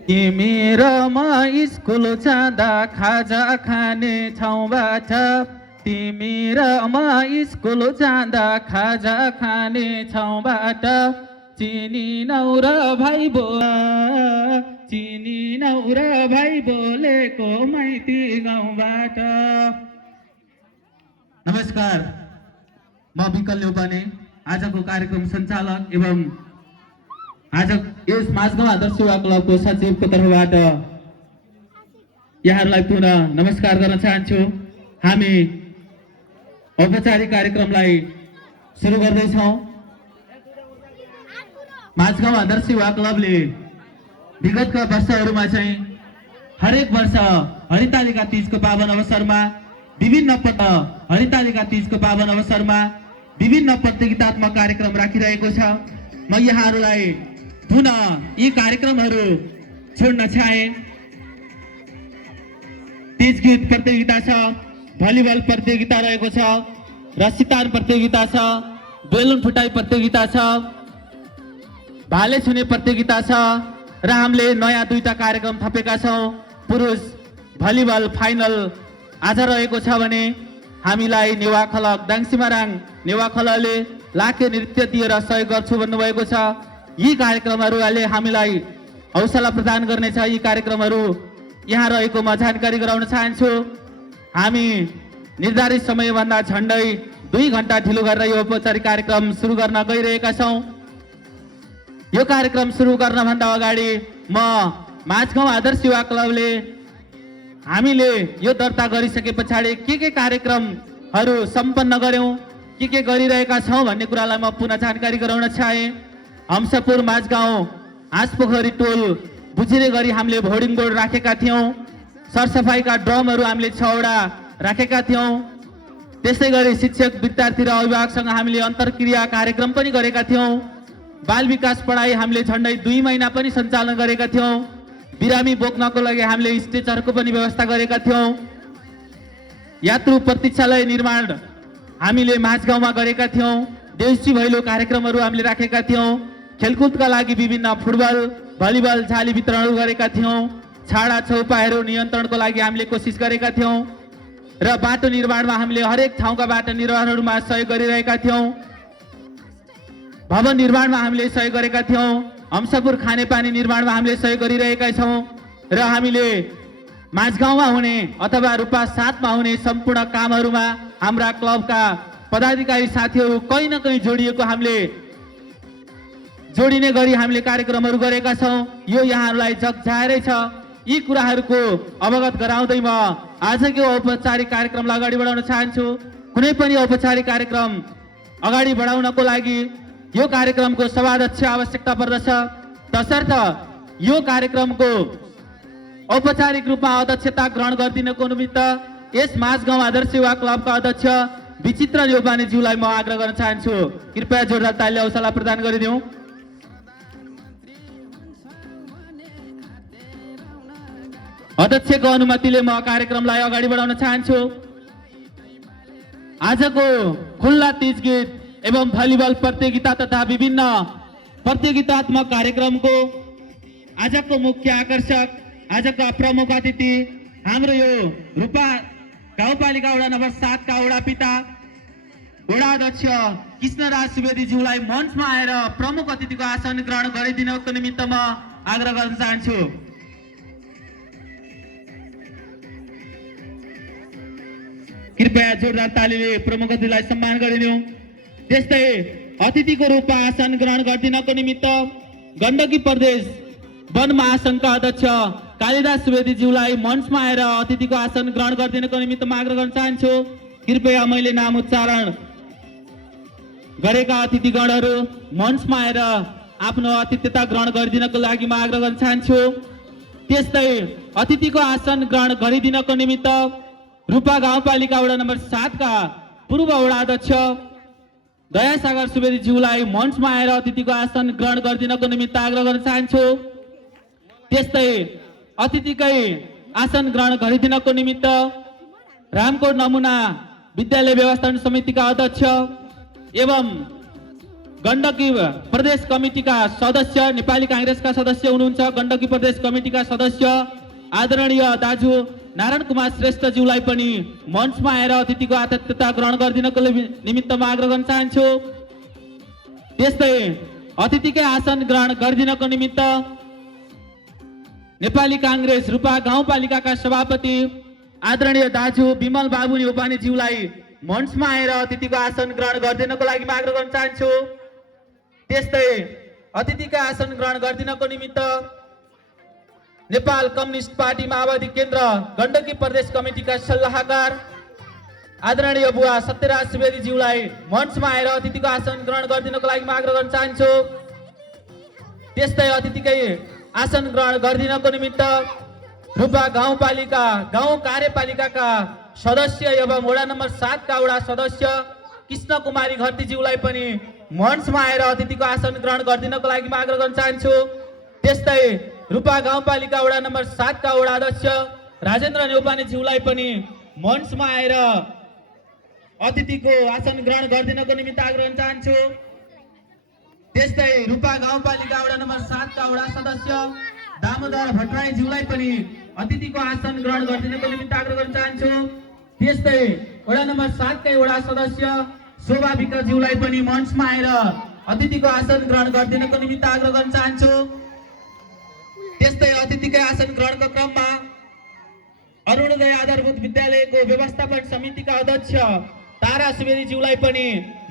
तिमी र म स्कुल जाँदा खाजा खाने ठाउँबाट तिमी र म स्कुल जाँदा खाजा खाने ठाउँबाट चिनिनौ र भाइ चिनिनौ र भाइ बोलेको माइती गाउँबाट। नमस्कार, म विकल न्यौपाने आजको कार्यक्रम सञ्चालक एवं आज यस माझगाउँ आदर्श सेवा क्लबको सचिवको तर्फबाट यहाँहरूलाई पुनः नमस्कार गर्न चाहन्छु। हामी औपचारिक कार्यक्रमलाई सुरु गर्दैछौँ। माझगाउँ आदर्श सेवा क्लबले विगतका वर्षहरूमा चाहिँ हरेक वर्ष हरितालिका तीजको पावन अवसरमा हरितालिका तीजको पावन अवसरमा विभिन्न प्रतियोगितात्मक कार्यक्रम राखिरहेको छ। म यहाँहरूलाई पुनः यी कार्यक्रमहरू छोड्न चाहे। तीज गीत प्रतियोगिता छ, भलिबल प्रतियोगिता रहेको छ, रस्सी तान प्रतियोगिता छ, बेलुन फुटाई प्रतियोगिता छ, भाले छुने प्रतियोगिता छ र हामीले नयाँ दुईटा कार्यक्रम थपेका छौँ। पुरुष भलिबल फाइनल आज रहेको छ भने हामीलाई नेवा खलक दाङसिमाराङ नेवा खलले लाखे नृत्य दिएर सहयोग गर्छु भन्नुभएको छ। यी कार्यक्रमहरूले हामीलाई हौसला प्रदान गर्नेछ। यी कार्यक्रमहरू यहाँ रहेकोमा जानकारी गराउन चाहन्छु। हामी निर्धारित समयभन्दा झन्डै 2 घण्टा ढिलो गरेर यो औपचारिक कार्यक्रम सुरु गर्न गइरहेका छौँ। यो कार्यक्रम सुरु गर्नभन्दा अगाडि म माझगाउँ आदर्श सेवा क्लबले हामीले यो दर्ता गरिसके पछाडि के कार्यक्रमहरू सम्पन्न गर्यौं, के गरिरहेका छौँ भन्ने कुरालाई म पुनः जानकारी गराउन चाहे। हम्सपुर माझगाउँ हाँसपोखरी टोल बुझिने गरी हामीले भोर्डिङ बोर्ड राखेका थियौँ। सरसफाइका ड्रमहरू हामीले 6 वटा राखेका थियौँ। त्यसै गरी शिक्षक विद्यार्थी र अभिभावकसँग हामीले अन्तर्क्रिया कार्यक्रम पनि गरेका थियौँ। बाल विकास पढाइ हामीले झन्डै 2 महिना पनि सञ्चालन गरेका थियौँ। बिरामी बोक्नको लागि हामीले स्टेजहरूको पनि व्यवस्था गरेका थियौँ। यात्रु प्रतीक्षालय निर्माण हामीले माझगाउँमा गरेका थियौँ। देउसी भैलो कार्यक्रमहरू हामीले राखेका थियौँ। खेलकुदका लागि विभिन्न फुटबल भलिबल झाली वितरणहरू गरेका थियौँ। छाडा चौपाहरू नियन्त्रणको लागि हामीले कोसिस गरेका थियौँ र बाटो निर्माणमा हामीले हरेक ठाउँका बाटो निर्माणहरूमा सहयोग गरिरहेका थियौँ। भवन निर्माणमा हामीले सहयोग गरेका थियौँ। हम्सपुर खानेपानी निर्माणमा हामीले सहयोग गरिरहेका छौँ र हामीले माझगाउँमा हुने अथवा रूपा 7 मा हुने सम्पूर्ण कामहरूमा हाम्रा क्लबका पदाधिकारी साथीहरू कहीँ न कहीँ जोडिने गरी हामीले कार्यक्रमहरू गरेका छौँ। यो यहाँहरूलाई जगजाहेरै छ। यी कुराहरूको अवगत गराउँदै म आजको औपचारिक कार्यक्रमलाई अगाडि बढाउन चाहन्छु। कुनै पनि औपचारिक कार्यक्रम अगाडि बढाउनको लागि यो कार्यक्रमको सभाध्यक्ष आवश्यकता पर्दछ। तसर्थ यो कार्यक्रमको औपचारिक रूपमा अध्यक्षता ग्रहण गरिदिनको निमित्त यस माझगाउँ आदर्श सेवा क्लबका अध्यक्ष विचित्र न्यौपानेज्यूलाई म आग्रह गर्न चाहन्छु। कृपया जोरदार तालीले हौसला प्रदान गरिदिउँ। अध्यक्षको अनुमतिले म कार्यक्रमलाई अगाडि बढाउन चाहन्छु। आजको खुल्ला तीज गीत एवं भलिबल प्रतियोगिता तथा विभिन्न प्रतियोगितात्मक कार्यक्रमको आजको मुख्य आकर्षक, आजका प्रमुख अतिथि हाम्रो यो रूपा गाउँपालिका वडा नम्बर 7 का वडा पिता वडा अध्यक्ष कृष्णराज सुवेदीज्यूलाई मञ्चमा आएर प्रमुख अतिथिको आसन ग्रहण गरिदिनको निमित्त म आग्रह गर्न चाहन्छु। कृपया जोरदार तालीले प्रमुख अतिथिलाई सम्मान गरिदिउँ। त्यस्तै अतिथिको रूपमा आसन ग्रहण गरिदिनको निमित्त गण्डकी प्रदेश वन महासङ्घका अध्यक्ष कालिदास सुवेदीज्यूलाई मञ्चमा आएर अतिथिको आसन ग्रहण गरिदिनको निमित्त म आग्रह गर्न चाहन्छु। कृपया मैले नाम उच्चारण गरेका अतिथिगणहरू मञ्चमा आएर आफ्नो अतिथ्यता ग्रहण गरिदिनको लागि म आग्रह गर्न चाहन्छु। त्यस्तै अतिथिको आसन ग्रहण गरिदिनको निमित्त रूपा गाउँपालिका वडा नम्बर 7 का पूर्व वडा अध्यक्ष दयासागर सुवेदीज्यूलाई मञ्चमा आएर अतिथिको आसन ग्रहण गरिदिनको निमित्त आग्रह गर्न चाहन्छु। त्यस्तै अतिथिकै आसन ग्रहण गरिदिनको निमित्त रामकोट नमुना विद्यालय व्यवस्थापन समितिका अध्यक्ष एवं गण्डकी प्रदेश कमिटीका सदस्य नेपाली कांग्रेसका सदस्य हुनुहुन्छ। गण्डकी प्रदेश कमिटीका सदस्य आदरणीय दाजु नारायण कुमार श्रेष्ठज्यूलाई पनि मञ्चमा आएर अतिथिको आतिथ्यता ग्रहण गरिदिनको निमित्त म आग्रह गर्न चाहन्छु। त्यस्तै अतिथिकै आसन ग्रहण गरिदिनको निमित्त नेपाली कांग्रेस रूपा गाउँपालिकाका सभापति आदरणीय दाजु विमल बाबु न्यौपानेज्यूलाई मञ्चमा आएर अतिथिको आसन ग्रहण गरिदिनको लागि म आग्रह गर्न चाहन्छु। त्यस्तै अतिथिका आसन ग्रहण गरिदिनको निमित्त नेपाल कम्युनिस्ट पार्टी माओवादी केन्द्र गण्डकी प्रदेश कमिटीका सल्लाहकार आदरणीय बुवा सत्यराज सुवेदीज्यूलाई मञ्चमा आएर अतिथिको आसन ग्रहण गरिदिनको लागि म आग्रह गर्न चाहन्छु। त्यस्तै अतिथिकै आसन ग्रहण गरिदिनको निमित्त रूपा गाउँपालिका गाउँ कार्यपालिकाका सदस्य एवं वडा नम्बर 7 का वडा सदस्य कृष्ण कुमारी घरतीज्यूलाई पनि मञ्चमा आएर अतिथिको आसन ग्रहण गरिदिनको लागि म आग्रह गर्न चाहन्छु। त्यस्तै रूपा गाउँपालिका वडा नम्बर 7 का वडा अध्यक्ष राजेन्द्र न्यौपानेज्यूलाई पनि मञ्चमा आएर अतिथिको आसन ग्रहण गरिदिनको निमित्त आग्रह गर्न चाहन्छु। त्यस्तै रूपा गाउँपालिका वडा नम्बर 7 का वडा सदस्य दामोदर भट्टराईज्यूलाई पनि अतिथिको आसन ग्रहण गरिदिनको निमित्त आग्रह गर्न चाहन्छु। त्यस्तै वडा नम्बर 7 कै वडा सदस्य शोभा विक्रज्यूलाई पनि मञ्चमा आएर अतिथिको आसन ग्रहण गरिदिनको निमित्त आग्रह गर्न चाहन्छु। त्यस्तै अतिथिकै आसन ग्रहणको क्रममा अरुणोदय आधारभूत विद्यालयको व्यवस्थापन समितिका अध्यक्ष तारा सुवेदीज्यूलाई पनि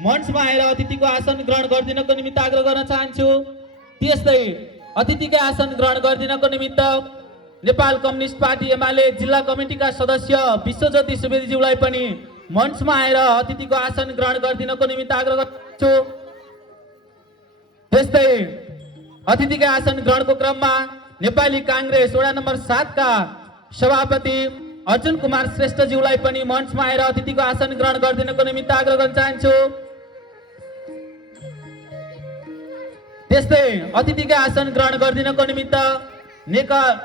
मञ्चमा आएर अतिथिको आसन ग्रहण गरिदिनको निमित्त आग्रह गर्न चाहन्छु। त्यस्तै अतिथिकै आसन ग्रहण गरिदिनको निमित्त नेपाल कम्युनिस्ट पार्टी एमाले जिल्ला कमिटीका सदस्य विश्वज्योति सुवेदीज्यूलाई पनि मञ्चमा आएर अतिथिको आसन ग्रहण गरिदिनको निमित्त आग्रह गर्छु। त्यस्तै अतिथिकै आसन ग्रहणको क्रममा नेपाली कांग्रेस वडा नम्बर 7 का सभापति अर्जुन कुमार श्रेष्ठज्यूलाई पनि मञ्चमा आएर अतिथिको आसन ग्रहण गरिदिनको निमित्त आग्रह गर्न चाहन्छु। त्यस्तै अतिथिकै आसन ग्रहण गरिदिनको निमित्त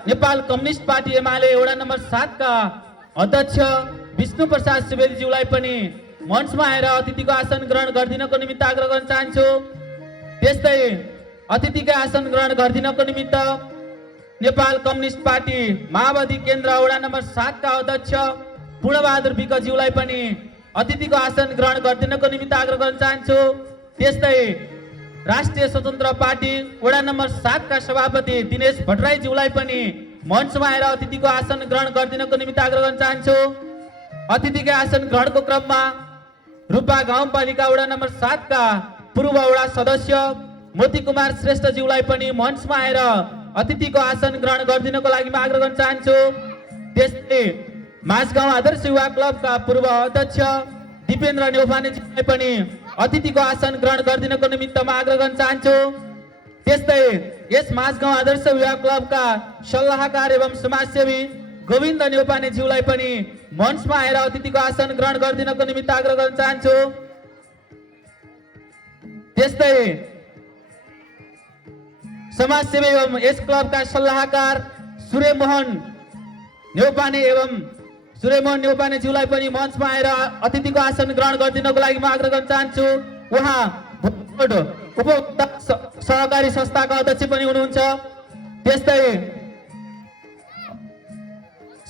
नेपाल कम्युनिस्ट पार्टी एमाले वडा नम्बर 7 का अध्यक्ष विष्णु प्रसाद सुवेदीज्यूलाई पनि मञ्चमा आएर अतिथिको आसन ग्रहण गरिदिनको निमित्त आग्रह गर्न चाहन्छु। त्यस्तै अतिथिकै आसन ग्रहण गरिदिनको निमित्त नेपाल कम्युनिस्ट पार्टी माओवादी केन्द्र वडा नम्बर 7 का अध्यक्ष पूर्णबहादुर विकज्यूलाई पनि अतिथिको आसन ग्रहण गरिदिनको निमित्त आग्रह गर्न चाहन्छु। त्यस्तै राष्ट्रिय स्वतन्त्र पार्टी वडा नम्बर 7 का सभापति दिनेश भट्टराईज्यूलाई पनि मञ्चमा आएर अतिथिको आसन ग्रहण गरिदिनको निमित्त आग्रह गर्न चाहन्छु। अतिथिकै आसन ग्रहणको क्रममा रूपा गाउँपालिका वडा नम्बर 7 का पूर्व वडा सदस्य मोती कुमार श्रेष्ठज्यूलाई पनि मञ्चमा आएर अतिथिको आसन ग्रहण गरिदिनको लागि म आग्रह गर्न चाहन्छु। त्यस्तै माझगाउँ आदर्श युवा क्लबका पूर्व अध्यक्ष दिपेन्द्र न्यौपानेज्यूलाई पनि अतिथिको आसन ग्रहण गरिदिनको निमित्त म आग्रह गर्न चाहन्छु। त्यस्तै यस माझगाउँ आदर्श युवा क्लबका सल्लाहकार एवं समाजसेवी गोविन्द न्यौपानेज्यूलाई पनि मञ्चमा आएर अतिथिको आसन ग्रहण गरिदिनको निमित्त आग्रह गर्न चाहन्छु। त्यस्तै समाजसेवी एवं यस क्लबका सल्लाहकार सूर्यमोहन न्यौपानेज्यूलाई पनि मञ्चमा आएर अतिथिको आसन ग्रहण गरिदिनको लागि म आग्रह गर्न चाहन्छु। उहाँ उपभोक्ता सहकारी संस्थाका अध्यक्ष पनि हुनुहुन्छ। त्यस्तै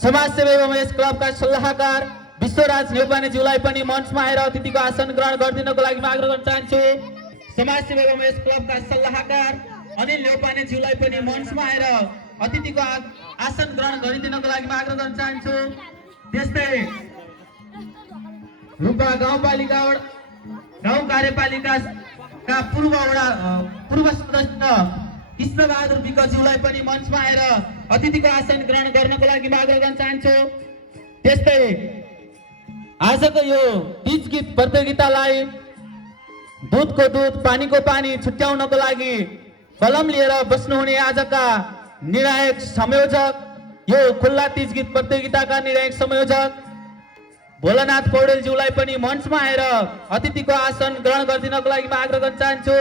समाजसेवी एवं यस क्लबका सल्लाहकार विश्वराज न्यौपानेज्यूलाई पनि मञ्चमा आएर अतिथिको आसन ग्रहण गरिदिनको लागि म आग्रह गर्न चाहन्छु। समाजसेवी एवं यस क्लबका सल्लाहकार अनिल न्यौपानेज्यूलाई पनि मञ्चमा आएर अतिथिको आसन ग्रहण गरिदिनको लागि म आग्रह गर्न चाहन्छु। त्यस्तै रूपा गाउँपालिका गाउँ कार्यपालिकाका पूर्व सदस्य कृष्णबहादुर विकज्यूलाई पनि मञ्चमा आएर अतिथिको आसन ग्रहण गर्नको लागि म आग्रह गर्न चाहन्छु। त्यस्तै आजको यो तीज गीत प्रतियोगितालाई दुधको दुध पानीको पानी छुट्याउनको लागि कलम लिएर बस्नुहुने आजका निर्णायक संयोजक यो खुल्ला तीज गीत प्रतियोगिताका निर्णायक संयोजक भोलानाथ पौडेलज्यूलाई पनि मञ्चमा आएर अतिथिको आसन ग्रहण गरिदिनको लागि म आग्रह गर्न चाहन्छु।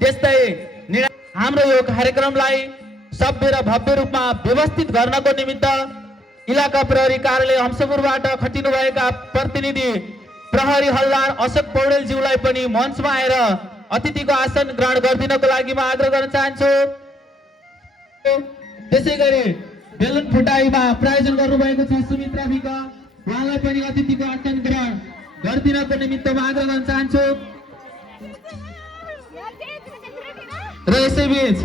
त्यस्तै हाम्रो यो कार्यक्रमलाई सभ्य र भव्य रूपमा व्यवस्थित गर्नको निमित्त इलाका प्रहरी कार्यालय हम्सपुरबाट खटिनुभएका प्रतिनिधि प्रहरी हल्दार अशोक पौडेलज्यूलाई पनि मञ्चमा आएर अतिथिको आसन ग्रहण गरिदिनको लागि म आग्रह गर्न चाहन्छु। त्यसै गरी बेलुन फुटाइमा प्रायोजन गर्नुभएको छ सुमित्रा विक, उहाँलाई पनि अतिथिको आसन ग्रहण गरिदिनको निमित्त म आग्रह गर्न चाहन्छु। र यसैबीच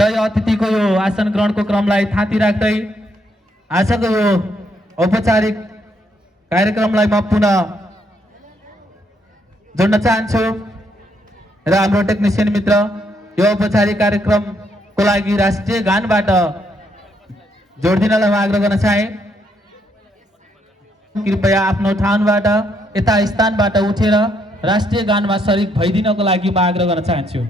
र यो अतिथिको यो आसन ग्रहणको क्रमलाई थाती राख्दै आजको यो औपचारिक कार्यक्रमलाई म पुनः जोड्न चाहन्छु र हाम्रो टेक्निसियन मित्र यो औपचारिक कार्यक्रमको लागि राष्ट्रिय गानबाट जोडिदिनलाई म आग्रह गर्न चाहे। कृपया आफ्नो ठाउँबाट यता स्थानबाट उठेर राष्ट्रिय गानमा सरिक भइदिनको लागि म आग्रह गर्न चाहन्छु।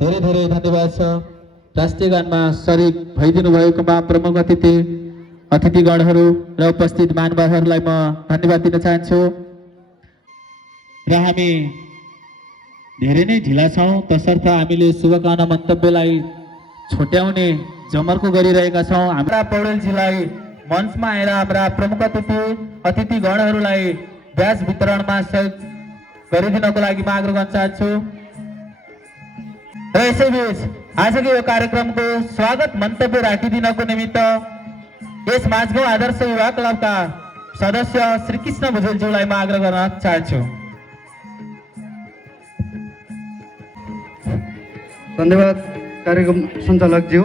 धेरै धेरै धन्यवाद छ। राष्ट्रिय गानमा सरिक भइदिनु भएकोमा प्रमुख अतिथिगणहरू र उपस्थित महानुभावहरूलाई म धन्यवाद दिन चाहन्छु। र हामी धेरै नै ढिला छौँ, तसर्थ हामीले शुभकामना मन्तव्यलाई छोट्याउने जमर्को गरिरहेका छौँ। हाम्रा पौडेलजीलाई मञ्चमा आएर हाम्रा प्रमुख अतिथिगणहरूलाई ब्याज वितरणमा सहयोग गरिदिनको लागि म आग्रह गर्न चाहन्छु। र यसैबीच आजको यो कार्यक्रमको स्वागत मन्तव्य राखिदिनको निमित्त यस माझगाउँ आदर्श युवा क्लबका सदस्य श्री कृष्ण भुजेलज्यूलाई म आग्रह गर्न चाहन्छु। धन्यवाद कार्यक्रम सञ्चालकज्यू,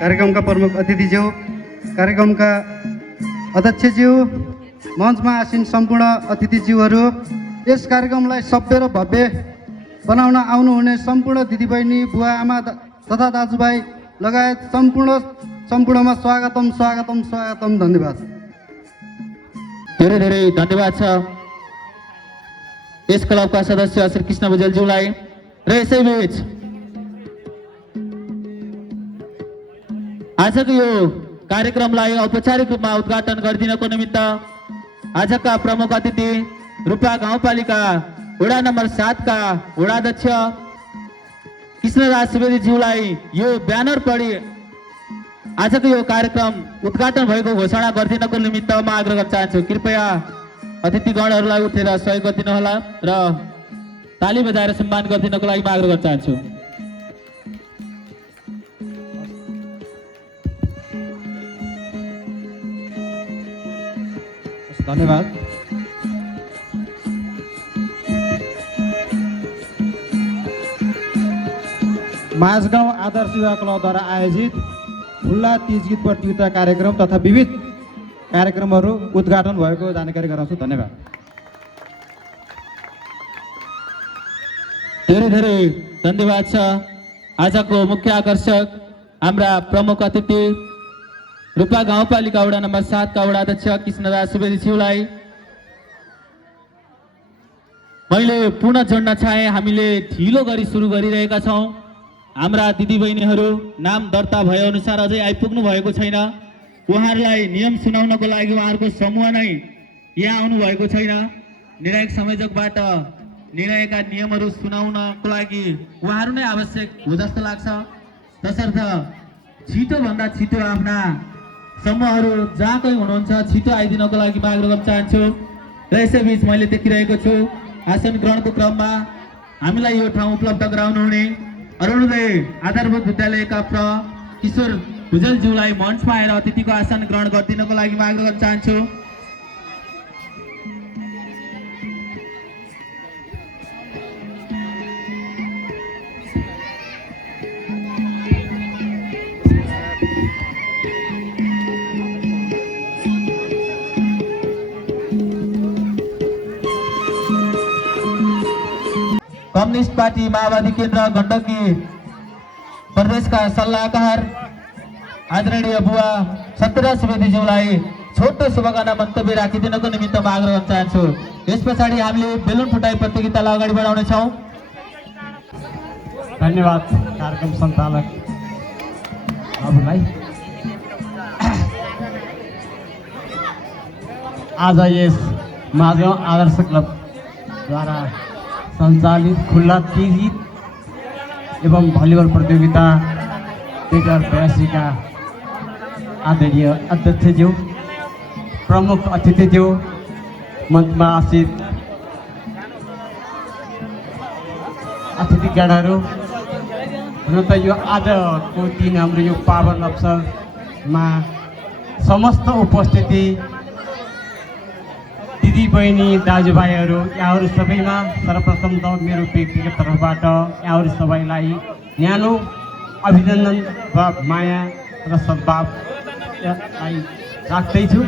कार्यक्रमका प्रमुख अतिथिज्यू, कार्यक्रमका अध्यक्षज्यू, मञ्चमा आसीन सम्पूर्ण अतिथिज्यूहरू, यस कार्यक्रमलाई सभ्य र भव्य बनाउन आउनुहुने सम्पूर्ण दिदीबहिनी, बुवा आमा तथा दाजुभाइ लगायत सम्पूर्णमा स्वागतम स्वागतम स्वागतम। धन्यवाद। धेरै धेरै धन्यवाद छ यस क्लबका सदस्य श्री कृष्ण भुजेलज्यूलाई। र यसैबीच आजको यो कार्यक्रमलाई औपचारिक रूपमा उद्घाटन गरिदिनको निमित्त आजका प्रमुख अतिथि रूपा गाउँपालिका वडा नम्बर 7 का वडाध्यक्ष कृष्णराज सुवेदीज्यूलाई यो ब्यानर पढी आजको यो कार्यक्रम उद्घाटन भएको घोषणा गरिदिनको निमित्त म आग्रह गर्न चाहन्छु। कृपया अतिथिगणहरूलाई उठेर सहयोग गरिदिनुहोला र ताली बजाएर सम्मान गरिदिनको लागि म आग्रह गर्न चाहन्छु। धन्यवाद। माझगाउँ आदर्श युवा क्लबद्वारा आयोजित खुल्ला तीज गीत प्रतियोगिता कार्यक्रम तथा विविध कार्यक्रमहरू उद्घाटन भएको जानकारी गराउँछु। धन्यवाद। धेरै धेरै धन्यवाद छ आजको मुख्य आकर्षक हाम्रा प्रमुख अतिथि रूपा गाउँपालिका वडा नम्बर 7 का वडाध्यक्ष कृष्णराज सुवेदीज्यूलाई मैले पुनः जोड्न चाहे। हामीले ढिलो गरी सुरु गरिरहेका छौँ। हाम्रा दिदीबहिनीहरू नाम दर्ता भए अनुसार अझै आइपुग्नु भएको छैन। उहाँहरूलाई नियम सुनाउनको लागि उहाँहरूको समूह नै यहाँ आउनु भएको छैन। निर्णायक संयोजकबाट निर्णयका नियमहरू सुनाउनको लागि उहाँहरू नै आवश्यक हो जस्तो लाग्छ। तसर्थ छिटोभन्दा छिटो आफ्ना समूहहरू जहाँ कोही हुनुहुन्छ छिटो आइदिनको लागि म आग्रह गर्न चाहन्छु। र यसैबीच मैले देखिरहेको छु आसन ग्रहणको क्रममा हामीलाई यो ठाउँ उपलब्ध गराउनुहुने अरुणोदय आधारभूत विद्यालयका किशोर भुजेलज्यूलाई मञ्चमा आएर अतिथिको आसन ग्रहण गरिदिनको लागि म आग्रह गर्न चाहन्छु। कम्युनिस्ट पार्टी माओवादी केन्द्र गण्डकी प्रदेशका सल्लाहकार आदरणीय बुवा सत्यराज सुवेदीज्यूलाई छोटो शुभकामना मन्तव्य राखिदिनको निमित्त म आग्रह गर्न चाहन्छु। यस पछाडि हामीले बेलुन फुटाई प्रतियोगितालाई अगाडि बढाउनेछौँ। धन्यवाद कार्यक्रम सञ्चालक बाबुलाई। आज यस माझगाउँ आदर्श क्लबद्वारा सञ्चालित खुल्ला तीज एवं भलिबल प्रतियोगिता 2082 आदरणीय अध्यक्षज्यू, प्रमुख अतिथिज्यू, मञ्चमा आसित अतिथिगणहरू, हुन त यो आजको दिन हाम्रो यो पावन अवसरमा समस्त उपस्थिति दिदी बहिनी दाजुभाइहरू, यहाँहरू सबैमा सर्वप्रथम त मेरो व्यक्तिगत तर्फबाट यहाँहरू सबैलाई न्यानो अभिनन्दन वा माया र सद्भाव राख्दैछु।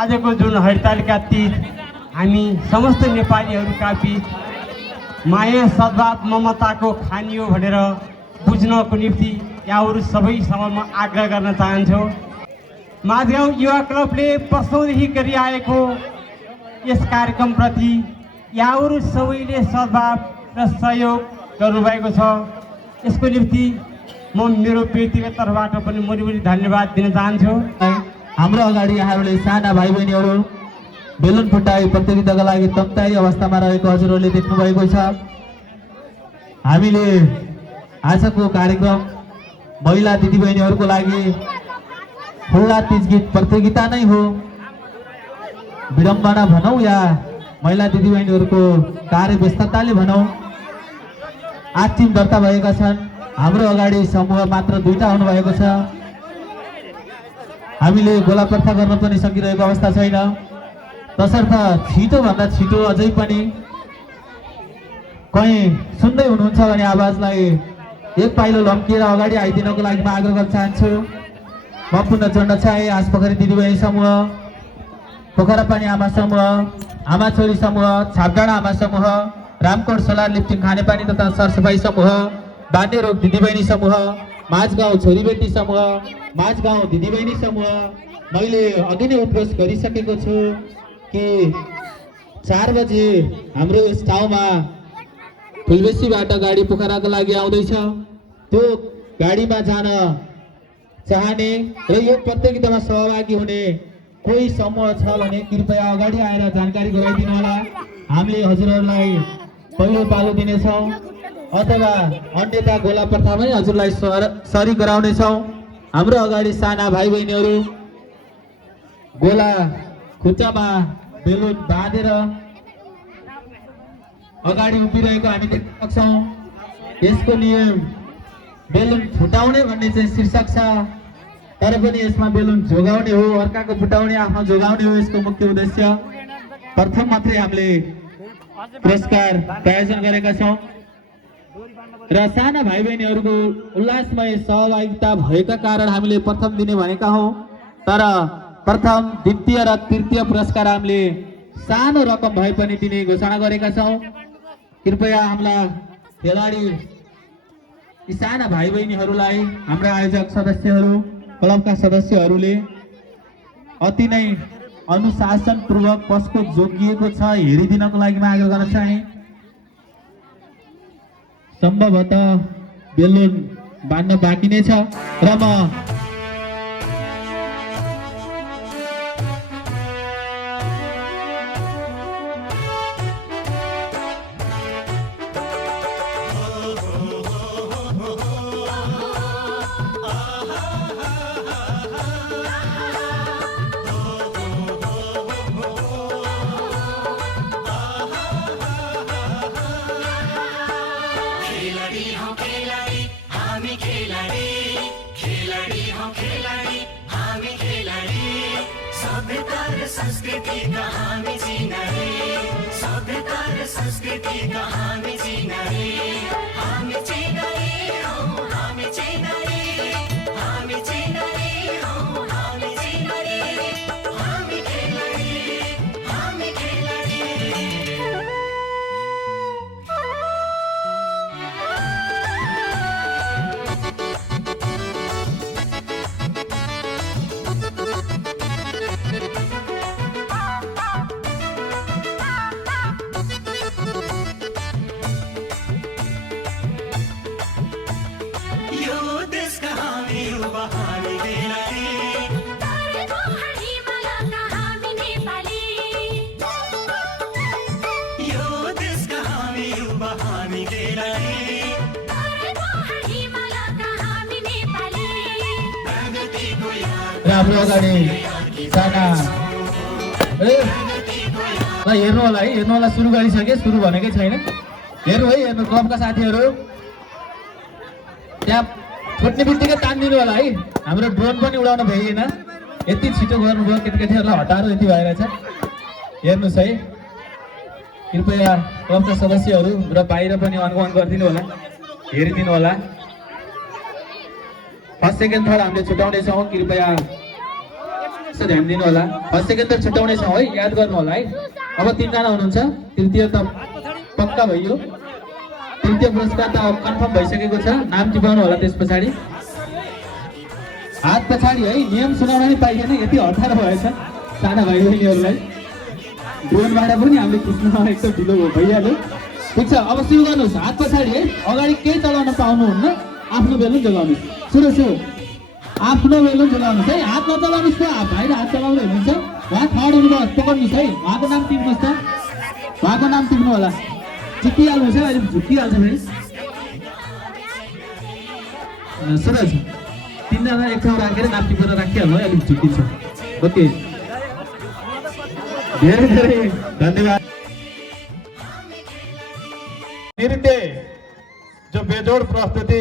आजको जुन हडतालका तीज हामी समस्त नेपालीहरूका बीच माया सद्भाव ममताको खानियो भनेर बुझ्नको निम्ति यहाँहरू सबैसँग म आग्रह गर्न चाहन्छु। माझगाउँ युवा क्लबले वर्षौँदेखि गरिआएको यस कार्यक्रमप्रति यहाँहरू सबैले सद्भाव र सहयोग गर्नुभएको छ। यसको निम्ति म मेरो व्यक्तिगत तर्फबाट पनि मरिमरि धन्यवाद दिन चाहन्छु। हाम्रो अगाडि यहाँहरूले साना भाइ बहिनीहरू बेलुन फुटाई प्रतियोगिताका लागि तम्ताई अवस्थामा रहेको हजुरहरूले देख्नुभएको छ। हामीले आजको कार्यक्रम महिला दिदीबहिनीहरूको लागि खुल्ला तीज गीत प्रतियोगिता नै हो। विडम्बना भनौँ या महिला दिदीबहिनीहरूको कार्य व्यस्तताले भनौँ 8 टिम दर्ता भएका छन्। हाम्रो अगाडि समूह मात्र 2टा हुनुभएको छ। हामीले गोला प्रथा गर्न पनि सकिरहेको अवस्था छैन। तसर्थ छिटोभन्दा छिटो अझै पनि कहीँ सुन्दै हुनुहुन्छ भने आवाजलाई एक पाइलो लम्किएर अगाडि आइदिनको लागि म आग्रह गर्न चाहन्छु। म पुनः जोड्न चाहे आसपोखरी दिदीबहिनी समूह, पोखरापानी आमा समूह, आमा छोरी समूह, छापडाँडा आमा समूह, रामकोट सोलर लिफ्टिङ खानेपानी तथा सरसफाई समूह, बान्ने रोग दिदीबहिनी समूह, माझगाउँ छोरीबेटी समूह, माझगाउँ दिदीबहिनी समूह। मैले अघि नै उद्घोष गरिसकेको छु कि 4 बजे हाम्रो यस ठाउँमा फुलबेसीबाट गाडी पोखराको लागि आउँदैछ। त्यो गाडीमा जान चाहने र यो प्रतियोगितामा सहभागी हुने कोही समूह छ भने कृपया अगाडि आएर जानकारी गराइदिनु होला। हामीले हजुरहरूलाई पहिलो पालो दिनेछौँ अथवा अन्यथा गोला प्रथा पनि हजुरलाई सरी गराउनेछौँ। हाम्रो अगाडि साना भाइ बहिनीहरू गोला खुट्टामा बेलुन बाँधेर अगाडि उभिरहेको हामी देख्न सक्छौँ। यसको नियम बेलुन फुटाउने भन्ने चाहिँ शीर्षक छ, तर पनि यसमा बेलुन जोगाउने हो, अर्काको फुटाउने आफ्नो जोगाउने हो यसको मुख्य उद्देश्य। प्रथम मात्रै हामीले पुरस्कार प्रायोजन गरेका छौँ र साना भाइ बहिनीहरूको उल्लासमय सहभागिता भएका कारण हामीले प्रथम दिने भनेका हौँ। तर प्रथम, द्वितीय र तृतीय पुरस्कार हामीले सानो रकम भए पनि दिने घोषणा गरेका छौँ। कृपया हाम्रा खेलाडी यी साना भाइ बहिनीहरूलाई हाम्रा आयोजक सदस्यहरू, क्लबका सदस्यहरूले अति नै अनुशासनपूर्वक कसको जोगिएको छ हेरिदिनको लागि म आग्रह गर्न चाहे। सम्भवतः बेलुन बाँध्न बाँकी नै छ र म खेलाडी हौ खेलाडी हामी खेलाडी सभ्यता र संस्कृतिका हामी चिनारी सभ्यता र संस्कृतिका हामी चिनारी हामी चिनारी हौ हामी चिनारी हामी चिनारी हौ हामी चिनारी हामी खेलाडी हामी खेलाडी यो देशका हामी युवा हामी खेलाडी तरेको हिमालयका हामी नेपाली यो देशका हामी युवा हामी खेलाडी तरेको हिमालयका हामी नेपाली प्रगतिको याद र हाम्रो अगाडि साना ए ल हेर्नु होला सुरु गरिसके सुरु भनेकै छैन हेर्नु है हेर्नु क्लबका साथीहरू त्यहाँ फुट्ने बित्तिकै तानिदिनु होला है हाम्रो ड्रोन पनि उडाउन भइएन यति छिटो गर्नुभयो केटाकेटीहरूलाई हतारो यति भइरहेछ हेर्नुहोस् है कृपया क्लबका सदस्यहरू र बाहिर पनि अन गरिदिनु होला हेरिदिनु होला फर्स्ट सेकेन्ड थर्ड हामीले छुट्याउनेछौँ कृपया यसो ध्यान दिनु होला फर्स्ट सेकेन्ड थर्ड छुट्याउनेछौँ है याद गर्नु होला है अब 3 जना हुनुहुन्छ तृतीय त पक्का भइयो तृतीय पुरस्कार त कन्फर्म भइसकेको छ नाम टिपाउनु होला त्यस पछाडि हात पछाडि है नियम सुनाउन नि पाइएन यति हतार भएछ साना भाइ बहिनीहरूलाई ड्रोनबाट पनि हामीले खिच्न एकदम ढिलो भइहाल्यो ठिक छ अब सुरु गर्नुहोस् हात पछाडि है अगाडि केही चलाउन पाउनुहुन्न आफ्नो बेलुन जगाउनुहोस् सुरु आफ्नो बेलुन जगाउनुहोस् है हात नचलाउनुहोस् त भाइले हात चलाउँदै हुनुहुन्छ उहाँ थर्ड हुनुभयो पक्राउनुहोस् है उहाँको नाम टिप्नुहोस् त उहाँको नाम टिप्नु होला झुक्किहाल्नुहोस् है अहिले झुक्किहाल्छ फेरि सुरज 3 जना एक ठाउँ राखेर नाम टिपेर राखिहाल्नु है अलिक झुक्किन्छ ओके धेरै धेरै धन्यवाद नृत्य जो बेजोड प्रस्तुति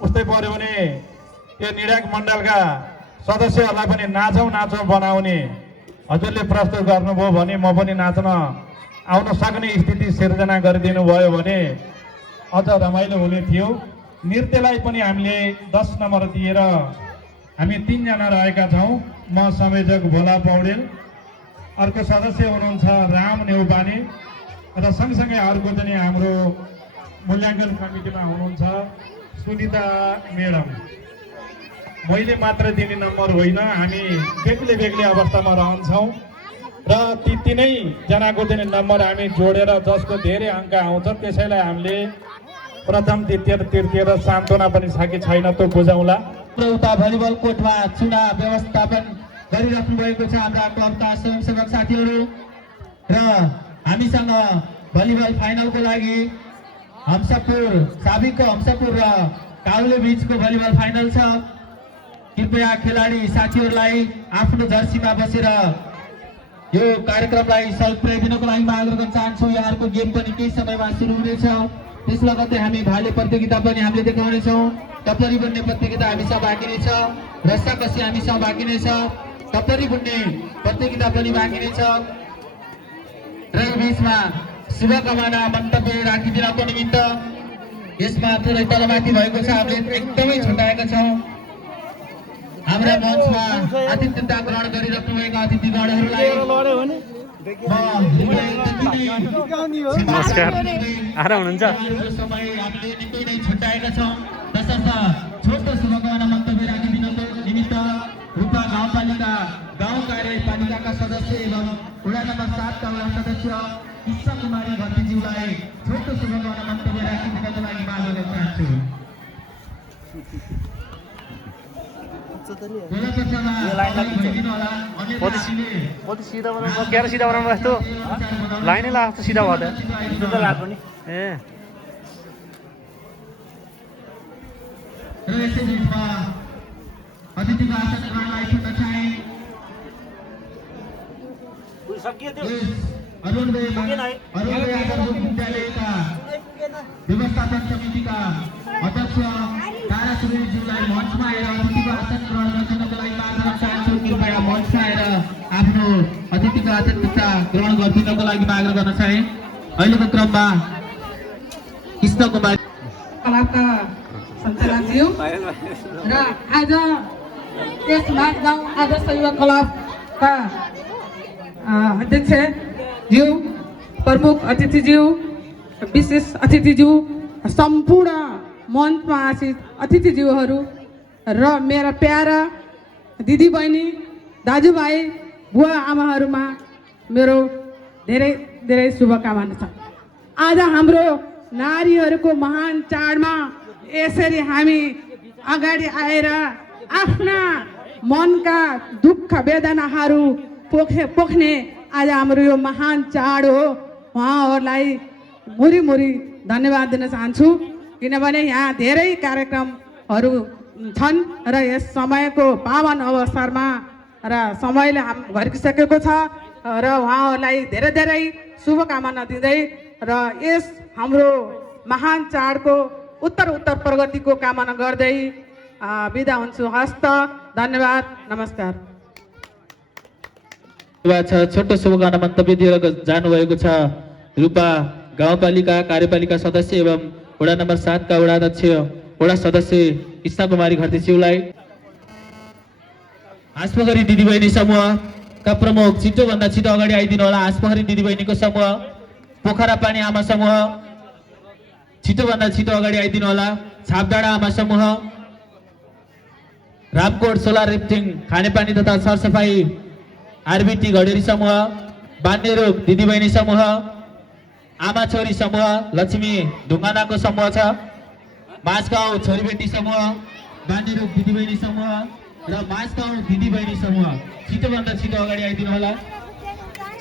उस्तै पर्यो भने यो निर्णायक मण्डलका सदस्यहरूलाई पनि नाचौँ बनाउने हजुरले प्रस्तुत गर्नुभयो भने म पनि नाच्न आउन सक्ने स्थिति सिर्जना गरिदिनु भयो भने अझ रमाइलो हुने थियो नृत्यलाई पनि हामीले 10 नम्बर दिएर हामी 3 जना रहेका छौँ म संयोजक भोला पौडेल अर्को सदस्य हुनुहुन्छ राम नेउपाने र सँगसँगै अर्को चाहिँ हाम्रो मूल्याङ्कन कमिटीमा हुनुहुन्छ सुनिता म्याडम मैले मात्र दिने नम्बर होइन हामी बेग्लै अवस्थामा रहन्छौँ र ती 3 जनाको चाहिँ नम्बर हामी जोडेर जसको धेरै अङ्क आउँछ त्यसैलाई हामीले प्रथम द्वितीय तृतीय र सान्त्वना पनि छ कि छैन त्यो बुझौँला उता भलिबल कोर्टमा चुनाव व्यवस्थापन गरिराख्नु भएको छ हाम्रा क्लबका स्वयंसेवक साथीहरू र हामीसँग भलिबल फाइनलको लागि साबिकको हम्सपुर र काउले बीचको भलिबल फाइनल छ कृपया खेलाडी साथीहरूलाई आफ्नो जर्सीमा बसेर यो कार्यक्रमलाई सहयोग पुर्याइदिनको लागि म आग्रह गर्न चाहन्छु यहाँहरूको गेम पनि केही समयमा सुरु हुनेछ त्यस लगत्तै हामी भाले प्रतियोगिता पनि हामीले देखाउनेछौँ टपरी बुन्ने प्रतियोगिता हामीसँग बाँकी नै छ रस्साकसी हामीसँग बाँकी नै छ टपरी बुन्ने प्रतियोगिता पनि बाँकी नै छ र यो बिचमा शुभकामना मन्तव्य राखिदिनको निमित्त यसमा थोरै तलमाथि भएको छ हामीले एकदमै छुट्याएका छौँ हाम्रा मञ्चमा आतिथ्यता ग्रहण गरिराख्नु भएका अतिथिगणहरूलाई नमस्कार आराम हुनुहुन्छ समय हामीले निकै नै छुट्याएका छौँ तसर्थ छोटो शुभकामना मन्तव्य राखिदिनको निमित्त रूपा गाउँपालिका गाउँ कार्यपालिकाका सदस्य एवं वडा नम्बर 7 का वडा सदस्य किस्सा कुमारी भट्टीज्यूलाई छोटो शुभकामना मन्तव्य राखिदिनको लागि माग गर्न चाहन्छु कति सिधा बनाउनु क्यारो सिधा बनाउनु जस्तो लाइनै लाग्छ सिधा भयो त लाग्यो नि ए अतिथिको आसन ग्रहणलाई छुट्न चाहे अरुणोदय आधारभूत विद्यालयका व्यवस्थापन समितिका अध्यक्ष तारा सुवेदीज्यूलाई मञ्चमा आएर अतिथिको आसन ग्रहण गर्नको लागि माग गर्न चाहन्छु। कृपया मञ्चमा आएर आफ्नो अतिथिको आतिथ्यता ग्रहण गरिदिनको लागि माग गर्न चाहे। अहिलेको क्रममा कृष्ण कुमार क्लबका सञ्चालकज्यू र आज यस गाउँ आदर्श युवा क्लबका अध्यक्षज्यू, प्रमुख अतिथिज्यू, विशेष अतिथिज्यू, सम्पूर्ण मञ्चमा आसित अतिथिज्यूहरू र मेरा प्यारा दिदीबहिनी, दाजुभाइ, बुवा आमाहरूमा मेरो धेरै धेरै शुभकामना छ। आज हाम्रो नारीहरूको महान चाडमा यसरी हामी अगाडि आएर आफ्ना मनका दुःख वेदनाहरू पोख्ने आज हाम्रो यो महान चाड हो। उहाँहरूलाई मुरी मुरी धन्यवाद दिन चाहन्छु, किनभने यहाँ धेरै कार्यक्रमहरू छन् र यस समयको पावन अवसरमा र समयले भर्किसकेको छ र उहाँहरूलाई धेरै धेरै शुभकामना दिँदै र यस हाम्रो महान चाडको उत्तर प्रगतिको कामना गर्दै बिदा हुन्छु। हस्त, धन्यवाद, नमस्कार। छोटो शुभकामना मन्तव्य दिएर जानुभएको छ रूपा गाउँपालिका कार्यपालिका सदस्य एवं वडा नम्बर 7 का वडा अध्यक्ष वडा सदस्य कृष्ण कुमारी घरतीज्यूलाई। हाँसपोखरी दिदीबहिनी समूहका प्रमुख छिटोभन्दा छिटो अगाडि आइदिनु होला। हाँसपोखरी दिदीबहिनीको समूह, पोखरा पानी आमा समूह छिटोभन्दा छिटो अगाडि आइदिनु होला। छापडाँडा आमा समूह, रामकोट सोलर रिफ्टिङ खानेपानी तथा सरसफाई आरबिटी घडेरी समूह, बान्नेरोग दिदीबहिनी समूह, आमा छोरी समूह, लक्ष्मी ढुङ्गानाको समूह छ, माझगाउँ छोरीबेटी समूह, बान्नेरोग दिदीबहिनी समूह र माझगाउँ दिदीबहिनी समूह छिटोभन्दा छिटो अगाडि आइदिनु होला।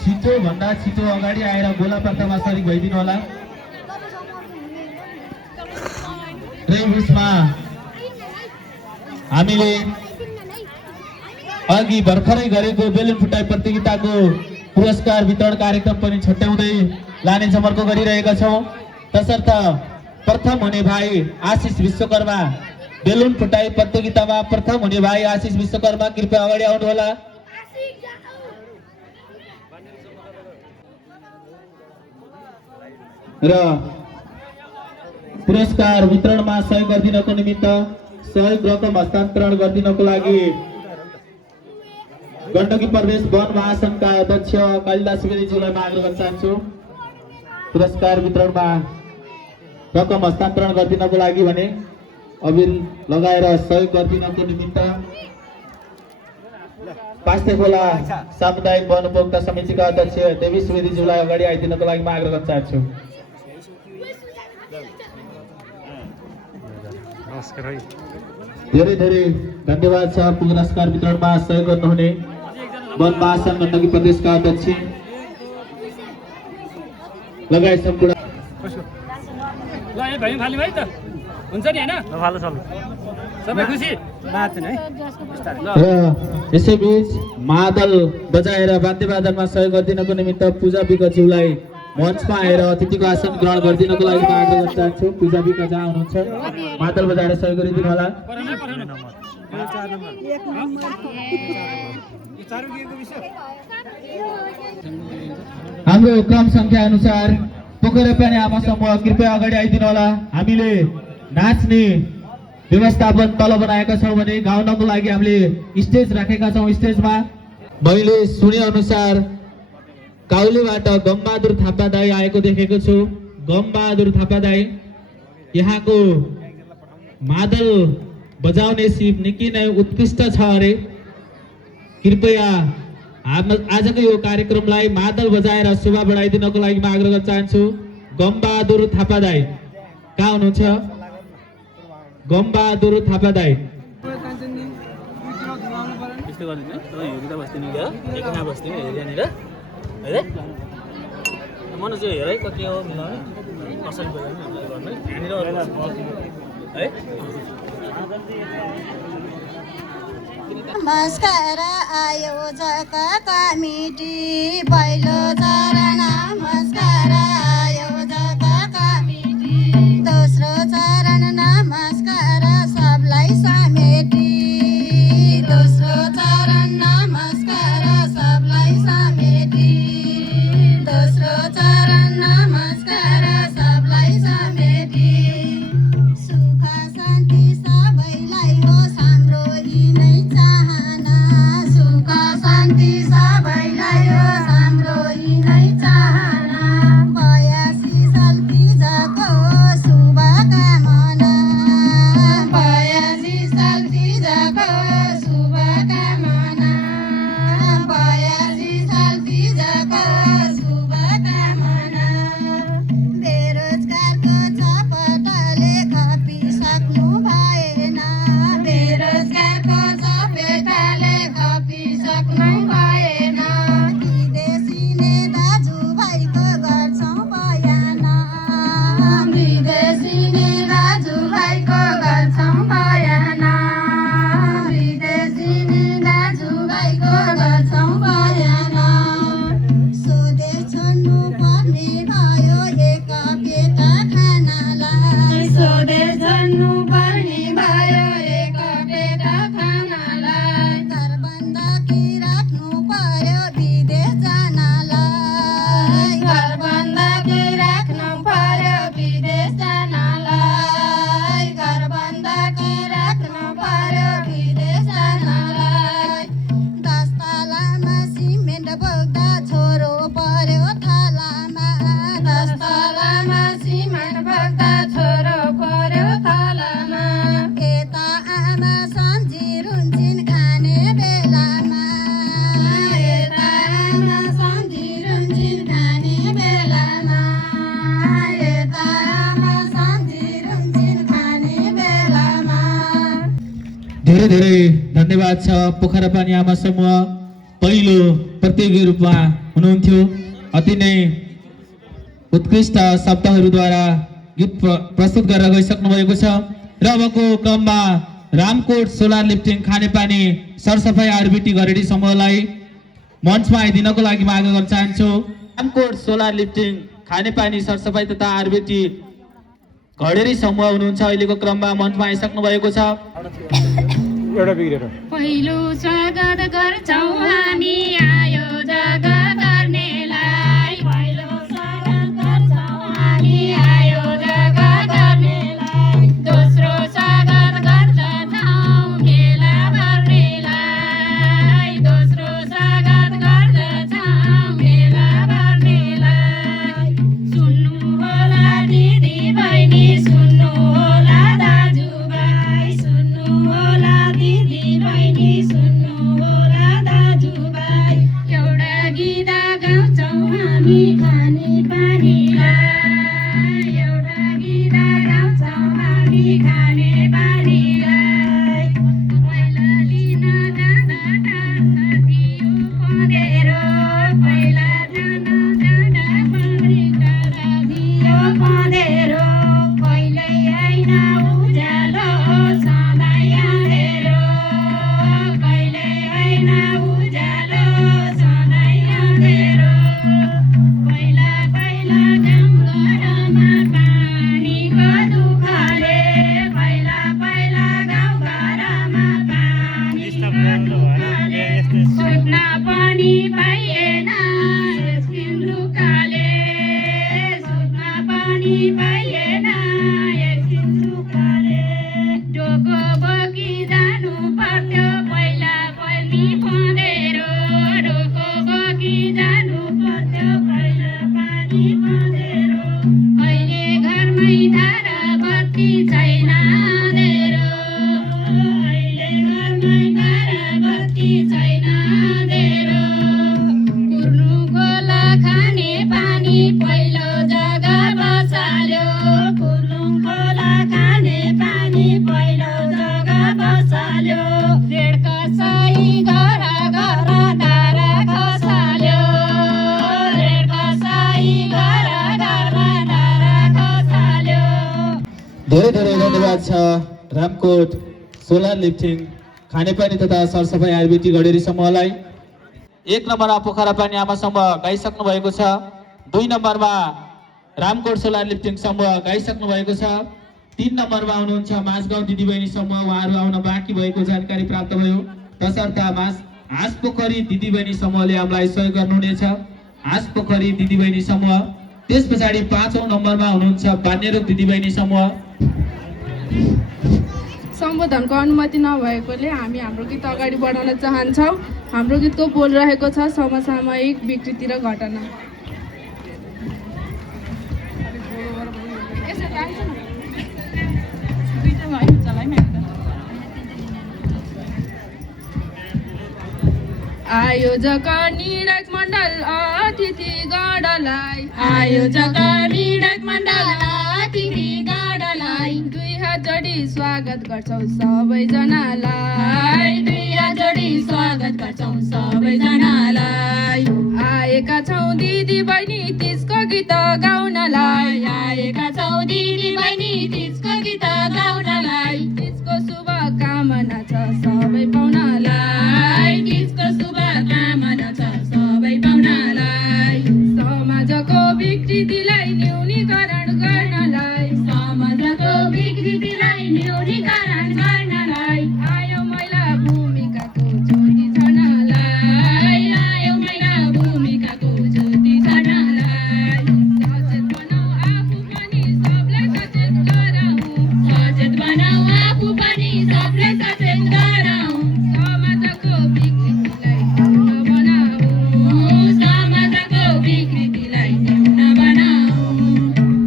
छिटोभन्दा छिटो अगाडि आएर गोला पर्दामा सरिक भइदिनु होला। र यसमा हामीले अघि भर्खरै गरेको बेलुन फुटाई प्रतियोगिताको पुरस्कार वितरण कार्यक्रम पनि छट्याउँदै लाने जमर्को गरिरहेका छौँ। तसर्थ प्रथम हुने भाइ आशिष विश्वकर्मा, बेलुन फुटाई प्रतियोगितामा प्रथम हुने भाइ आशिष विश्वकर्मा कृपया अगाडि आउनु होला। र पुरस्कार वितरणमा सहयोग गरिदिनको निमित्त सहयोग रकम हस्तान्तरण गरिदिनको लागि गण्डकी प्रदेश वन महासंघका अध्यक्ष कालिदास सुवेदीज्यूलाई माग गर्न चाहन्छु। पुरस्कार वितरणमा रकम हस्तान्तरण गरिदिनको लागि भने अबिर लगाएर सहयोग गरिदिनको निमित्त पास्टेखोला सामुदायिक वन उपभोक्ता समितिका अध्यक्ष देवी सुवेदीज्यूलाई अगाडि आइदिनको लागि माग गर्न चाहन्छु। धेरै धेरै धन्यवाद छ पुरस्कार वितरणमा सहयोग गर्नुहुने वन महासंघ गण्डकी प्रदेशका अध्यक्ष लगायत सम्पूर्ण। र यसैबीच मादल बजाएर वाद्यवादनमा सहयोग गरिदिनको निमित्त पूजा विकज्यूलाई मञ्चमा आएर अतिथिको आसन ग्रहण गरिदिनको लागि माग गर्न चाहन्छु। पूजा विक जहाँ हुनुहुन्छ मादल बजाएर सहयोग गरिदिनु होला। हाम्रो क्रम संख्या अनुसार पोखरा पानी आमा समूह कृपया अगाडि आइदिनु होला। हामीले नाच्ने व्यवस्थापन तल बनाएका छौँ भने गाउनको लागि हामीले स्टेज राखेका छौँ। स्टेजमा मैले सुने अनुसार काउलीबाट गमबहादुर थापा दाई आएको देखेको छु। गमबहादुर थापा दाई यहाँको मादल बजाउने सिप निकै नै उत्कृष्ट छ अरे। कृपया आजको यो कार्यक्रमलाई मादल बजाएर शोभा बढाइदिनको लागि माग गर्न चाहन्छु। गमबहादुर थापा दाई कहाँ हुनुहुन्छ? गमबहादुर थापा दाई नमस्कार आयोजक कमिटी पहिलो चरण नमस्कार आयोजक कमिटी दोस्रो चरण नमस्कार सबलाई तिजको शुभकामना 82 साल तिजको शुभकामना बेरोजगारको चपेटाले खपिसक्नु भएन बेरोजगारको चपेटाले खपिसक्नु भएन विदेशिने दाजुभाइको गर्छौँ बयान विदेशिने दाजुभाइको गर्छौँ बयान विदेशिने दाजुभाइको गर्छौँ बयान स्वदेश छोड्नु पर्ने भयो एक पेटा खानालाई स्वदेश छोड्नु पर्ने भयो एक पेटा खानालाई घर बन्दकी राख्नु पर्यो विदेश जानलाई घर बन्दकी राख्नु पर्यो विदेश जानलाई घर बन्दकी राख्नु पर्यो विदेश जानलाई 10 तलामा सिमेन्ट बोक्दा छोरो पर्यो थालामा 10 तलामा सिमेन्ट बोक्दा छोरो पर्यो थालामा यता आमा सम्झिरुन्छिन् खाने बेलामा यता आमा सम्झिरुन्छिन् खाने बेलामा यता आमा सम्झिरुन्छिन् खाने बेलामा धेरै धेरै धन्यवाद छ पोखरा पानी आमा समूह पहिलो प्रतियोगी रूपमा हुनुहुन्थ्यो अति नै उत्कृष्ट शब्दहरूद्वारा गीत प्रस्तुत गरेर गइसक्नु भएको छ र अबको क्रममा रामकोट सोलर लिफ्टिङ खानेपानी सरसफाई आरबिटी घरेडी समूहलाई मञ्चमा आइदिनको लागि माग गर्न चाहन्छु रामकोट सोलर लिफ्टिङ खानेपानी सरसफाई तथा आरबिटी घडेरी समूह हुनुहुन्छ अहिलेको क्रममा मञ्चमा आइसक्नु भएको छ पहिलो स्वागत गर्छौँ हामी आयोजक गर्नेलाई पहिलो स्वागत गर्छौँ हामी आयोजक गर्नेलाई दोस्रो स्वागत गर्छौँ मेला भर्नेलाई दोस्रो स्वागत गर्छौँ मेला भर्नेलाई सुन्नु होला दिदी बहिनी सुन्नु होला दाजुभाइ सुन्नु होला दिदी बहिनी सुन्नु होला दाजुभाइ एउटा गीत गाउँछौँ हामी खाने पानीलाई एउटा गीत गाउँछौँ हामी खाने पानीलाई पहिला लिन जाँदा टाढा थियो पँधेरो पहिला जान जाँदा पत्रिका थियो पँधेरो कहिल्यै होइन उज्यालो सधैँ अँधेरो कहिल्यै होइन उज्यालो सधैँ अँधेरो पहिला पहिला गाउँघरमा पानीको दुःखले पहिला पहिला गाउँघरमा पानीको दुःखले सुत्न पनि पाइएन एकछिन लुकाले सुत्न पनि पाइएन एकछिन लुकाले डोको बोकी जानु पर्थ्यो पहिला पनि पँधेरो डोको बोकी जानु पर्थ्यो पहिला पानी पँधेरो अहिले घरमै धारा बत्ती छैन अँधेरो अहिले घरमै धारा बत्ती छैन अँधेरो कुर्नु गोला खाने पानी पहिलो जग्गा बसाल्यो कुर्नु गोला खाने पानी पहिलो जग्गा बसाल्यो रेड कसाई घर घर धारा खसाल्यो रेड कसाई घर घर धारा खसाल्यो धेरै धेरै धन्यवाद छ रामकोट सोलर लिफ्टिङ खानेपानी तथा सरसफाई आरबिटी घडेरी समूहलाई 1 नम्बरमा पोखरा पानी आमा समूह गाइसक्नु भएको छ 2 नम्बरमा रामकोट सोलर लिफ्टिङ समूह गाइसक्नु भएको छ 3 नम्बरमा हुनुहुन्छ माझगाउँ दिदीबहिनी समूह उहाँहरू आउन बाँकी भएको जानकारी प्राप्त भयो तसर्थ हाँस पोखरी दिदीबहिनी समूहले हामीलाई सहयोग गर्नुहुनेछ हाँस पोखरी दिदीबहिनी समूह त्यस पछाडि 5औं नम्बरमा हुनुहुन्छ बान्यरोग दिदीबहिनी समूह सम्बोधनको अनुमति नभएकोले हामी हाम्रो गीत अगाडि बढाउन चाहन्छौँ। हाम्रो गीतको बोल रहेको छ समसामयिक विकृति र घटना। आयोजक निर्णायक मण्डल अतिथिगणलाई आयोजक निर्णायक मण्डल अतिथिगणलाई 2 हात जोडी स्वागत गर्छौँ सबैजनालाई 2 हात जोडी स्वागत गर्छौँ सबैजनालाई आएका छौँ दिदी बहिनी तीजको गीत गाउनलाई आएका छौँ दिदी बहिनी तीजको गीत गाउनलाई तीजको शुभकामना छ सबै पाउनलाई तीजको शुभकामना छ सबै पाउनलाई समाजको विकृतिलाई न्यूनीकरण गर्नलाई समाजको विकृतिलाई न्यूनीकरण गर्नलाई आयो महिला भूमिकाको ज्योति छर्नलाई आयो महिला भूमिकाको ज्योति छर्नलाई सचेत बनाऊ आफू पनि सबलाई सचेत गराऊ सचेत बनाऊ आफू पनि सबलाई सचेत गराऊ समाजको विकृतिलाई न्यून बनाऊ समाजको विकृतिलाई न्यून बनाऊ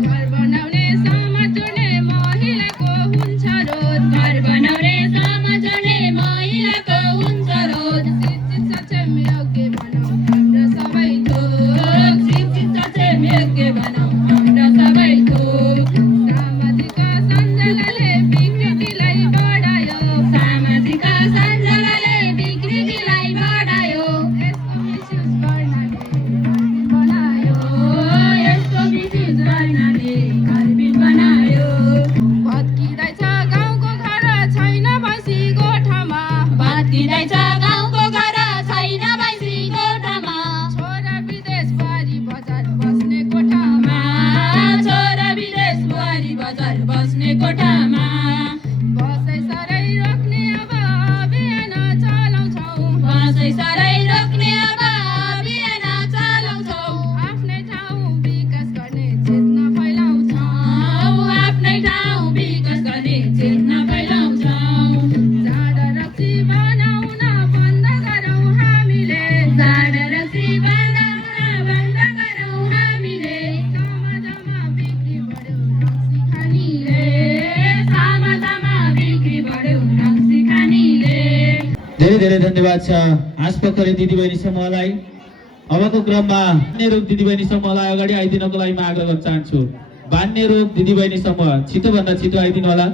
घर बनाउने समाज जोड्ने महिलाको हुन्छ रोध घर बनाउने समाज जोड्ने महिलाको हुन्छ रोध शिक्षित सक्षम योग्य बनाऊ हाम्रो सबै थोक शिक्षित सचेत योग्य बनाऊ हाम्रा सबै थोक सामाजिक सञ्जालले विकृतिलाई बढायो सामाजिक सञ्जालले विकृतिलाई बढायो यसको मिसयुज गर्नाले घरबिर बनायो यसको मिसयुज गर्नाले घरबिर बनायो भत्किँदैछ गाउँको घर छैन भैँसी गोठामा भत्किँदैछ गाउँको घर छैन भैँसी गोठामा छोरा विदेश बारी बजार बस्ने कोठामा छोरा विदेश बुहारी बजार बस्ने कोठामा बसै सरै रोक्ने अब अभियान चलाउँछौँ बसै सरै रोक्ने अब अभियान चलाउँछौँ आफ्नै ठाउँ विकास गर्ने चेतना फैलाउँछौँ आफ्नै ठाउँ विकास गर्ने चेतना फैलाउँछौँ जाड रक्सी बनाउन बन्द गरौँ हामीले जाड रक्सी बनाउन बन्द गरौँ हामीले समाजमा बिक्री बढ्यो रक्सी खानीले समाजमा बिक्री बढ्यो रक्सी खानीले धेरै धेरै धन्यवाद छ हाँस पोखरी दिदीबहिनी समूहलाई। अबको क्रममा बान्ने रोग दिदीबहिनी समूहलाई अगाडि आइदिनको लागि म आग्रह गर्न चाहन्छु। बान्ने रोग दिदीबहिनी समूह छिटोभन्दा छिटो आइदिनु होला।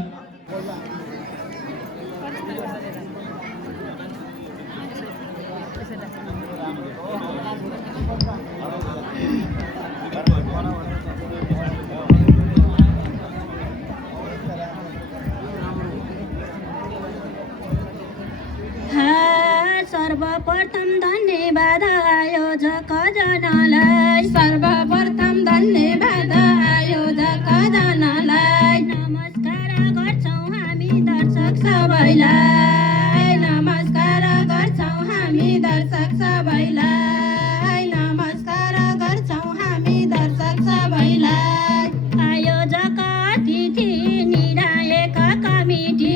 सर्वप्रथम धन्यवाद आयोजक जनालाई सर्वप्रथम धन्यवाद आयोजक जनालाई नमस्कार गर्छौँ हामी दर्शक सबैलाई नमस्कार गर्छौँ हामी दर्शक सबैलाई नमस्कार गर्छौँ हामी दर्शक सबैलाई आयोजक अतिथि निर्णायक कमिटी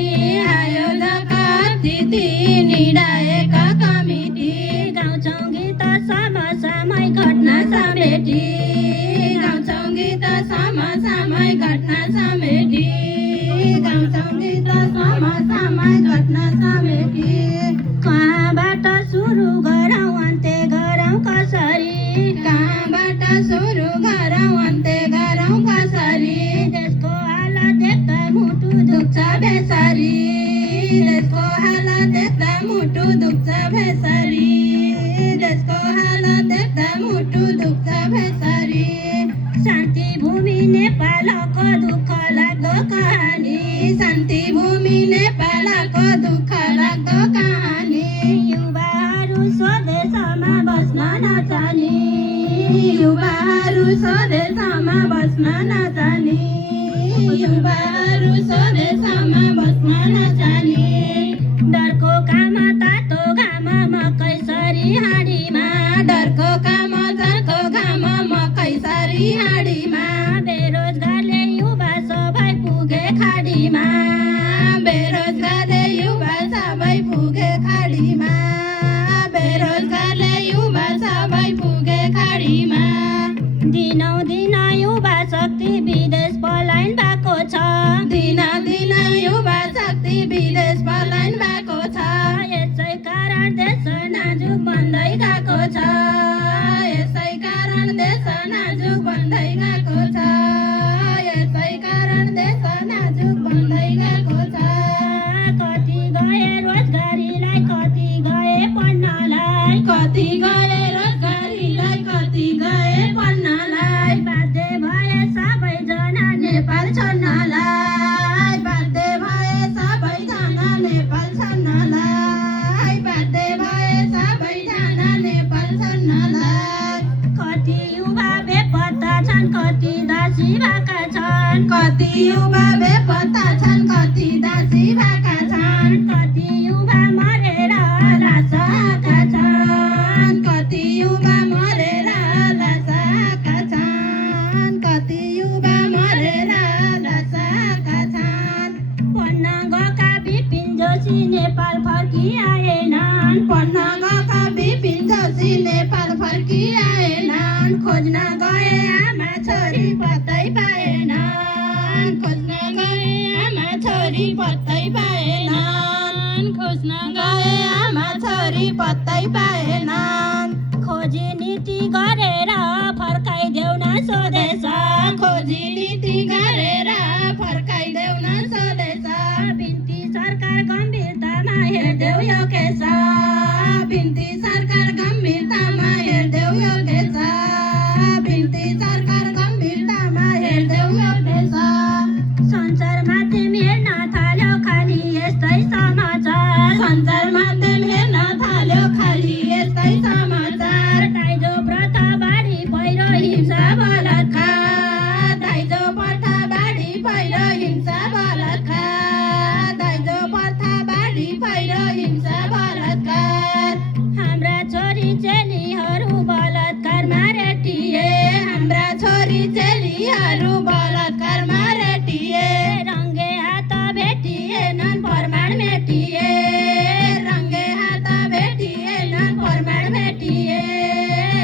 आयोजक अतिथि निर्णायक कमिटी गाउँछौँ गीत समसामयिक घटना समेटी गाउँछौँ गीत समसामयिक घटना समेटी गाउँछौँ गीत समसामयिक घटना समेटी कहाँबाट सुरु गरौँ अन्त्य गरौँ कसरी कहाँबाट सुरु गरौँ अन्त्य गरौँ कसरी देशको हालत देख्दा मुटु दुख्छ बेसरी देशको हालत देख्दा मुटु दुख्छ बेसरी देशको हालत देख्दा मुटु दुख्छ बेसरी शान्ति भूमि नेपालको दुःख लाग्दो कहानी शान्ति भूमि नेपालको दुःख लाग्दो कहानी युवाहरू स्वदेशमा बस्न नचाहने युवाहरू स्वदेशमा बस्न नचाहने युवाहरू स्वदेशमा बस्न नचाहने डरको काम तातो घाम मकै सरी हाँडीमा डरको काम झर्को घाम मकै सरी हाँडीमा बेरोजगारले युवा सबै पुगे खाडीमा बेरोजगारले युवा सबै पुगे खाडीमा बेरोजगारले युवा सबै पुगे खाडीमा दिनौदिन युवा शक्ति विदेश पलायन भएको छ दिनदिन युवा शक्ति विदेश पलायन भएको छ यसै कारण देश नाजुक बन्द कति युवा बेपत्ता छन् कति दासी भएका छन् कति युवा मरेर लासाका छन् कति युवा मरेर लासाका छन् कति युवा मरेर लासाका छन् पढ्न गएका बिपिन जोशी नेपाल फर्किआएनन् पढ्न गएका बिपिन जोशी नेपाल फर्किआएनन् खोज्न गए आमा छोरी पत्तै पाएनन् खोज्न गए आमा छोरी पत्तै पाएनन् खोज्न गए आमा छोरी पत्तै पाएनन् खोजी नीति गरेर फर्काइदेऊ न स्वदेश खोजी नीति गरेर फर्काइदेऊ न स्वदेश बिन्ती सरकार गम्भीरतामा हेर्देऊ यो केस बिन्ती सरकार गम्भीरतामा हेर्देऊ यो देश बिन्ती सरकार गम्भीरतामा हेर्देऊ यो देश सञ्चार माध्यम हेर्न थाल्यो खाली यस्तै समाचार सञ्चार माध्यम हेर्न थाल्यो खाली यस्तै समाचार दाइजो प्रथा बाढी पहिरो हिंसा बलात्कार दाइजो प्रथा बाढी पहिरो हिंसा बलात्कार दाइजो प्रथा बाढी पहिरो हिंसा बलात्कार हाम्रा छोरी चेलीहरू बलात्कारमा रेटिए हाम्रा छोरी चेलीहरू बलात्कारमा रेटिए रङ्गे हात भेटिएनन् प्रमाण मेटिए रङ्गे हात भेटिएनन् प्रमाण मेटिए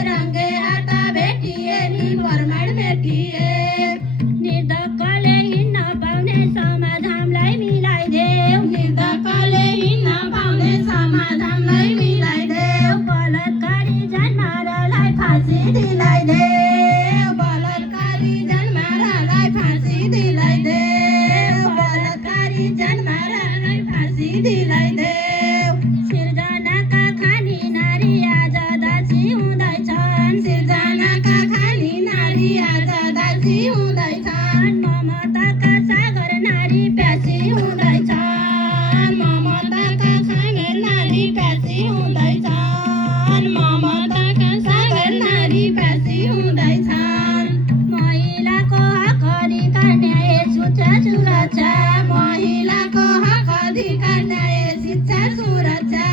रङ्गे हात भेटिए नि प्रमाण मेटिए निर्धक्कले हिँड्न पाउने समाज हामीलाई मिलाइदेऊ निर्धक्कले हिँड्न पाउने समाज हामीलाई मिलाइदेऊ बलात्कारी जानमारालाई फाँसी दिलाइदेऊ बलात्कारी जानमारालाई फाँसी दिलाइदेऊ बलात्कारी जानमारालाई फाँसी दिलाइदेऊ सिर्जनाका खानी नारी आज दासी हुँदैछन् सिर्जनाका खानी नारी आज दासी हुँदैछन् ममताका सागर नारी प्यासी हुँदैछन् ममताका सागर नारी प्यासी हुँदैछन् ममताका सागर नारी प्यासी हुँदैछन् महिलाको हक अधिकार न्याय सुरक्षा सुरक्षा महिलाको हक अधिकार न्याय शिक्षा सुरक्षा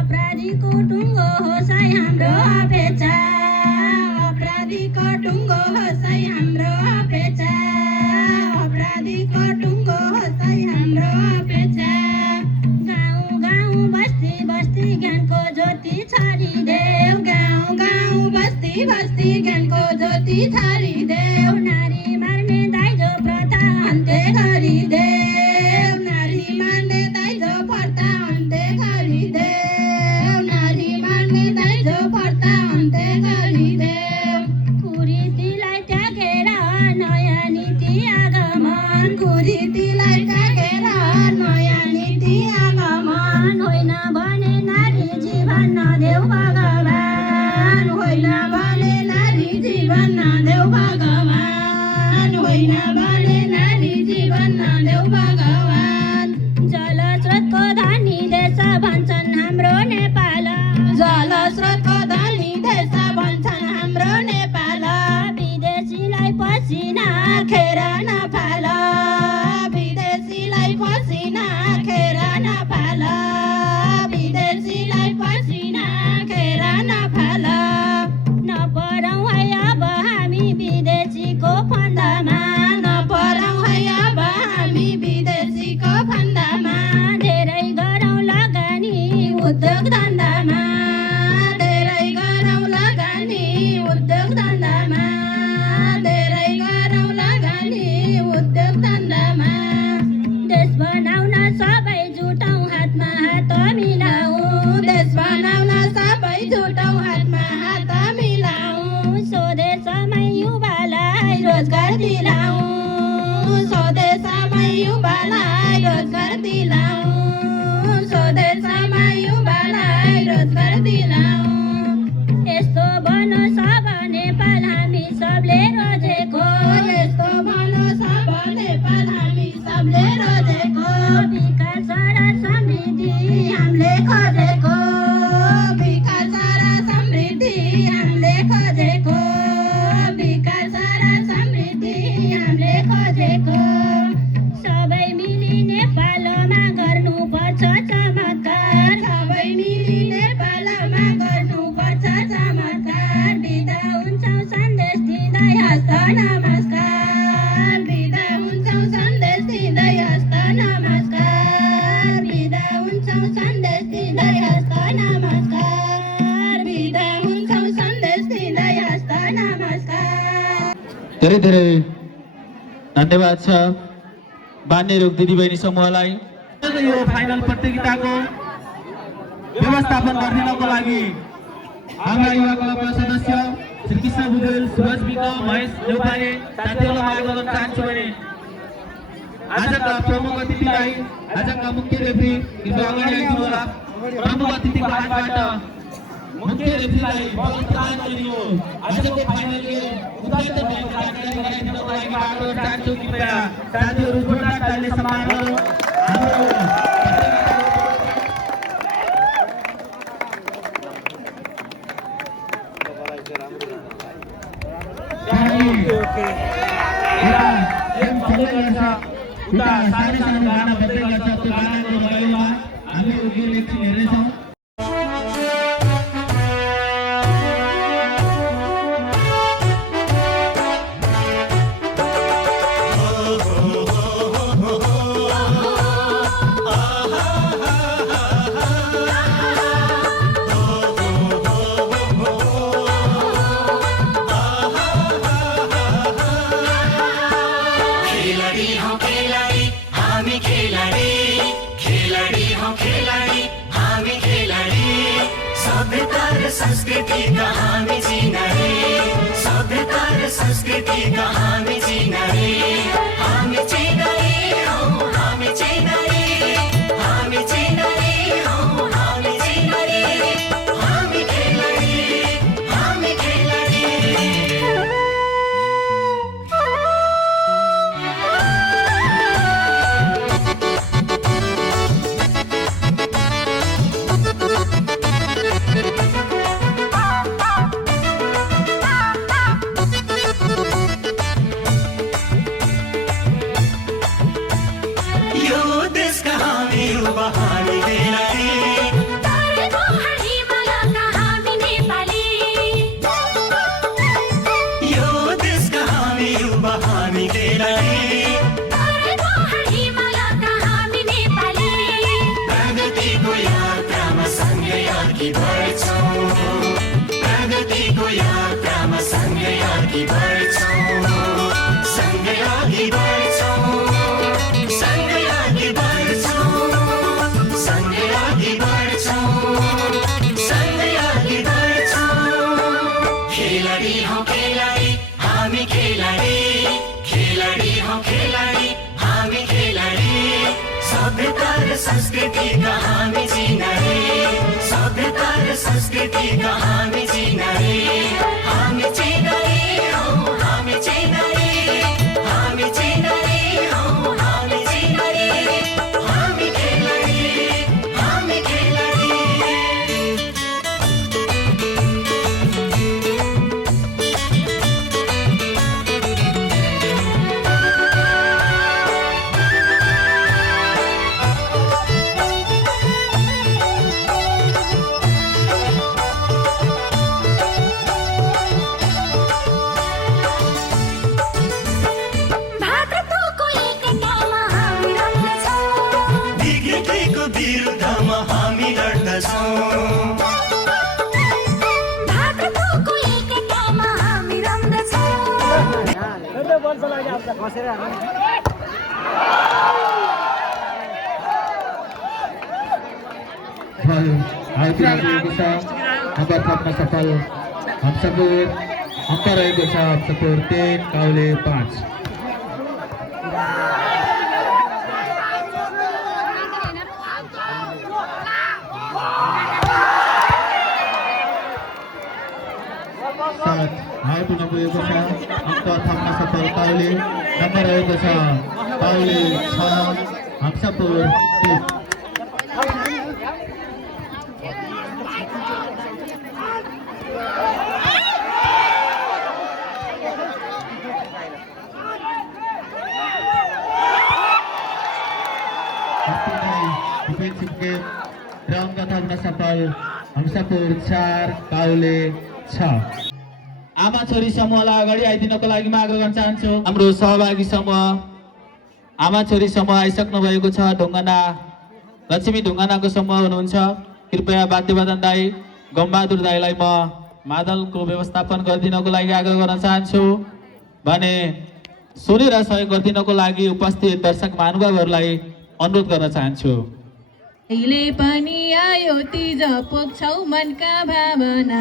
अपराधीको टुङ्गो होसाइ हाम्रो अपेक्षा अपराधीको टुङ्गो होसाइ हाम्रो अपेक्षा अपराधीको टुङ्गो होसाइ हाम्रो अपेक्षा गाउँ गाउँ बस्ती बस्ती ज्ञानको ज्योति छरिदेऊ गाउँ गाउँ बस्ती बस्ती ज्ञानको ज्योति छरिदेऊ नारी मार्ने दाइजो प्रथा अन्त्य गरिदेऊ नारी मार्ने दाइजो प्रथा अन्त्य गरिदेऊ नारी मार्ने दाइजो प्रथा अन्त्य गरिदेऊ कुरीतिलाई त्यागेर नयाँ नीति आगमन कुरीतिलाई त्यागेर नयाँ नीति आगमन होइन भने नारी जीवन नदेऊ भगवान होइन भने नारी जीवन नदेऊ भगवान होइन भने नारी जीवन नदेऊ भगवान जलस्रोतको धनी देश भन्छन् हाम्रो नेपाल जलस्रोतको धनी देश भन्छन् हाम्रो नेपाल विदेशीलाई पसिना खेर नफाल विदेशीलाई पसिना खेर नफाल विदेशीलाई पसिना खेर नफाल नपरौँ है अब हामी विदेशीको फन्दामा नपरौँ है अब हामी विदेशीको फन्दामा धेरै गरौँ लगानी उद्योग धन्दामा धेरै गरौँ लगानी उद्योग धन्दामा धेरै गरौँ लगानी उद्योग धन्दामा देश बनाउन सबै जुटौँ हातमा हात मिलाऊ देश बनाउन सबै जुटौँ हातमा हात मिलाऊ स्वदेशमै युवालाई रोजगार दिलाऊ स्वदेशमै युवालाई रोजगार दिलाऊ स्वदेशमै युवालाई रोजगार दिलाऊ यस्तो बनोस् अब नेपाल हामी सबले रोजेको यस्तो बनोस् अब नेपाल हामी सबले रोजेको विकास र समृद्धि हामीले खोजेको विकास र समृद्धि हामीले खोजेको विकास र समृद्धि हामीले खोजेको दिँदै हस्त नमस्कार बिदा हुन्छौँ सन्देश दिँदै हस्त नमस्कार। धेरै धेरै धन्यवाद छ बान्ने रोग दिदीबहिनी समूहलाई। यो फाइनल प्रतियोगिताको व्यवस्थापन गरिदिनको लागि हाम्रा युवा क्लबका सदस्य श्री कृष्ण बुदेल, सुरज विक, महेश नेपाली साथीहरूलाई माग गर्न चाहन्छु भने आजका प्रमुख अतिथिलाई, आजका मुख्य रेफ्री कृपया अगाडि आइदिनु होला। प्रमुख अतिथिको हातबाट मुख्य रेफ्रीलाई बल प्रदान गरिदिनु। आजको फाइनलको उद्घाटन भएको कार्यक्रम गराइदिनको लागि माग गर्न चाहन्छु। कृपया साथीहरू जोरदार तालीले सम्मान गरौँ। उता सानो सानो गाना बज्दै गर्छ, त्यो गानाको रमाइलोमा हामी उभिएर एकछिन हेर्नेछौँ। संस्कृति का हामी चिनारे, सभ्यता र संस्कृति का हामी चिनारे, हामी चिनारे हौ, हामी चिनारे, हामी चिनारे हौ, हामी चिनारे, हामी खेलाडी, हामी खेलाडी। प्रगतिको यात्रामा सँगै अघि बढ्छौँ, सँगै अघि बढ्छौँ, सँगै अघि बढ्छौँ, सँगै अघि बढ्छौँ, सँगै अघि बढ्छौँ। खेलाडी हौ खेलाडी, हामी खेलाडी, खेलाडी हौ खेलाडी, हामी खेलाडी, सभ्यता र संस्कृतिका हामी चिनारे, सभ्यता र संस्कृतिका हामी चिनारे, हामी चिनारे हौ, हामी चिनारे, हामी चिनारे हौ, हामी चिनारे, हामी खेलाडी, हामी खेलाडी। विरुद्धमा हामी लड्दछौँ, भातृत्वको एकतामा हामी रम्दछौँ। नम्बर थप्न सफल हम्सपुर, अङ्क रहेको छ हम्सपुर 3 काउले 5। पुग्नुभएको छ, अङ्क थप्न सफल काउले, नम्बर रहेको छ काउले 6 हम्सपुर 3। डिफेन्सिभ गेम र अङ्क थप्न सफल हम्सपुर 4 काउले 6। आमा छोरी समूहलाई अगाडि आइदिनको लागि माग गर्न चाहन्छु। हाम्रो सहभागी समूह आमा छोरी समूह आइसक्नु भएको छ। ढुङ्गना लक्ष्मी ढुङ्गानाको समूह हुनुहुन्छ। कृपया वाद्यवादन दाई गमबहादुर दाईलाई म मादलको व्यवस्थापन गरिदिनको लागि आग्रह गर्न चाहन्छु भने सुनेर सहयोग गरिदिनको लागि उपस्थित दर्शक महानुभावहरूलाई अनुरोध गर्न चाहन्छु। अहिले पनि आयो तीज पोख्छौ मनका भावना,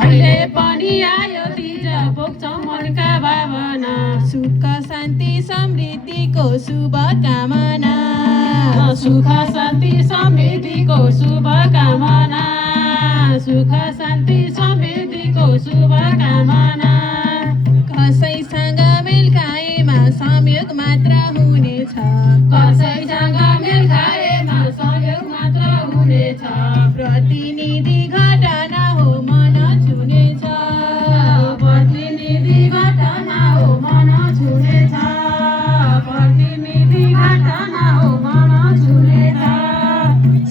अहिले पनि आयो तीज पोख्छौ मनका भावना, सुख शान्ति समृद्धिको शुभ कामना, सुख शान्ति समृद्धिको शुभ कामना, सुख शान्ति समृद्धिको शुभ कामना। कसैसँग मेल खाएमा संयोग मात्र हुनेछ, कसैसँग मेल खाएमा संयोग मात्र हुनेछ, प्रतिनिधि घटना हो मन छुनेछ, प्रतिनिधि घटना हो मन छुनेछ, प्रतिनिधि घटना हो मन छुनेछ।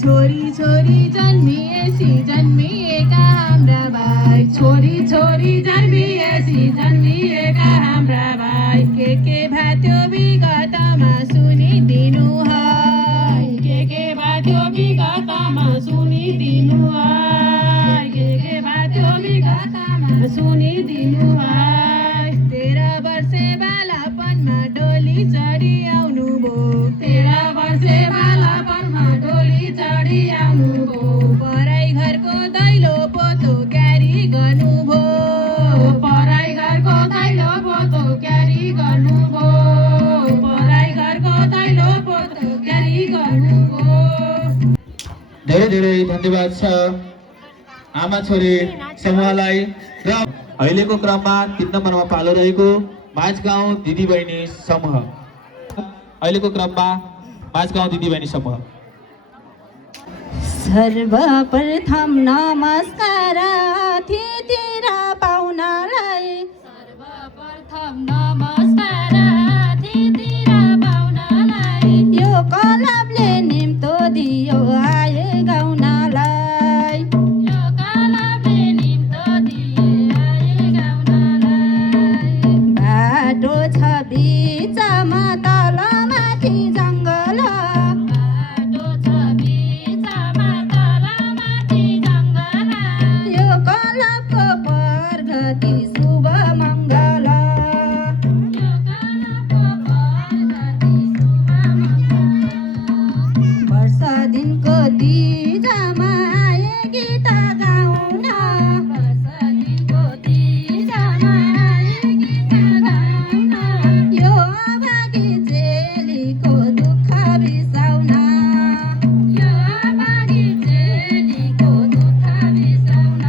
छोरी छोरी जन्मिएसी जन्मिएका हाम्रा भाइ, छोरी छोरी जन्मिएसी जन्मिएका हाम्रा भाइ, के भाथ्यो विगतमा सुनिदिनु है, के भाथ्यो विगतमा सुनिदिनु है, के भाथ्यो विगतमा सुनिदिनु है। 13 वर्षे बालापनमा डोली चढी आउनु भो, 13 वर्षे बालापनमा डोली चढी आउनु भो, पराई घरको दैलो पोतो क्यारी गर्नु भो, पराई घरको दैलो पोतो क्यारी गर्नु भो, पराई घरको दैलो पोतो क्यारी गर्नु भो। धेरै धेरै धन्यवाद छ आमा छोरी समूहलाई। र अहिलेको क्रममा 3 नम्बरमा पालो रहेको माझगाउँ दिदीबहिनी समूह। अहिलेको क्रममा माझगाउँ दिदीबहिनी समूह। सर्वप्रथम नमस्कार अतिथि र पाहुनालाई, सर्वप्रथम नमस्कार अतिथि र पाहुनालाई, यो कलबले निम्तो दियो आए गाउनालाई, यो कलबले निम्तो दियो आए गाउनालाई। बाटो छ बिचमा तलमाथि जङ्गल, बाटो छ बिचमा तलमाथि जङ्गल, यो कलबको प्रगति शुभ मङ्गल, यो कलबको प्रगति शुभ मङ्गल। वर्ष दिनको तीजमा आए गीत गाउन, वर्ष दिनको तीजमा आए गीत गाउन, यो अभागी चेलीको दुःख बिसाउन, यो अभागी चेलीको दुःख बिसाउन।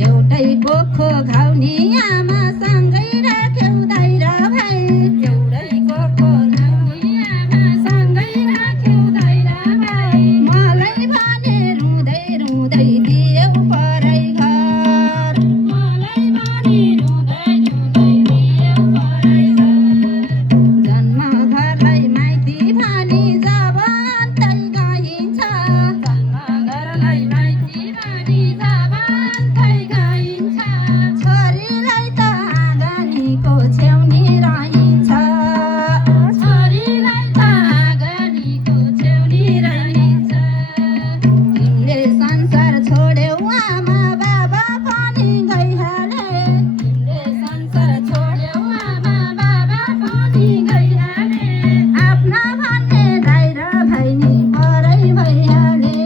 एउटै गोखो घाउनी आमा सँगै राख्यौ दाइ र भाइ, एउटै गोखो घाउनी आमा सँगै राख्यौ दाइ र भाइ, मलाई भने रुँदै रुँदै दियौ पराई घर, मलाई भने रुँदै रुँदै दियौ पराई घर। जन्म घरलाई माइती भनी जब अन्तै गइन्छ, जन्म घरलाई माइती भनी जब अन्तै गइन्छ, छोरीलाई त आँगनीको छेउनी रहन्छ, छोरीलाई त आँगनीको छेउनी रहन्छ। तिमीले संसार छोड्यौ आमा बाबा पनि गइहाले, तिमीले संसार छोड्यौ आमा बाबा पनि गइहाले, आफ्ना भन्ने दाइ र भाइनी परै भइहाले,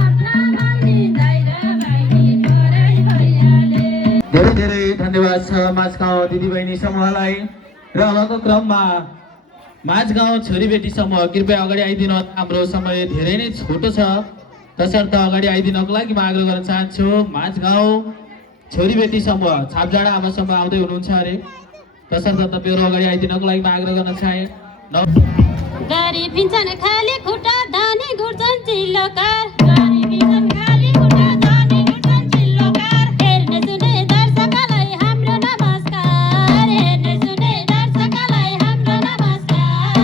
आफ्ना भन्ने दाइ र भाइनी परै भइहाले। धेरै धेरै धन्यवाद छ माझगाउँ दिदीबहिनी समूहलाई। र अबको क्रममा माझगाउँ छोरीबेटी समूह कृपया अगाडि आइदिनु। हाम्रो समय धेरै नै छोटो छ, तसर्थ अगाडि आइदिनको लागि म आग्रह गर्न चाहन्छु। माझगाउँ छोरीबेटी समूह छापजाडा आमासम्म आउँदै हुनुहुन्छ अरे, तसर्थ तपाईँहरू अगाडि आइदिनको लागि म आग्रह गर्न चाहे। गाडी फिन्छन् खाली खुट्टा धानी घुर्छन् चिल्लोकार, गाडी फिन्छन् खाली खुट्टा धानी घुर्छन् चिल्लोकार। हेर्ने सुने दर्शकलाई हाम्रो नमस्कार, हेर्ने सुने दर्शकलाई हाम्रो नमस्कार,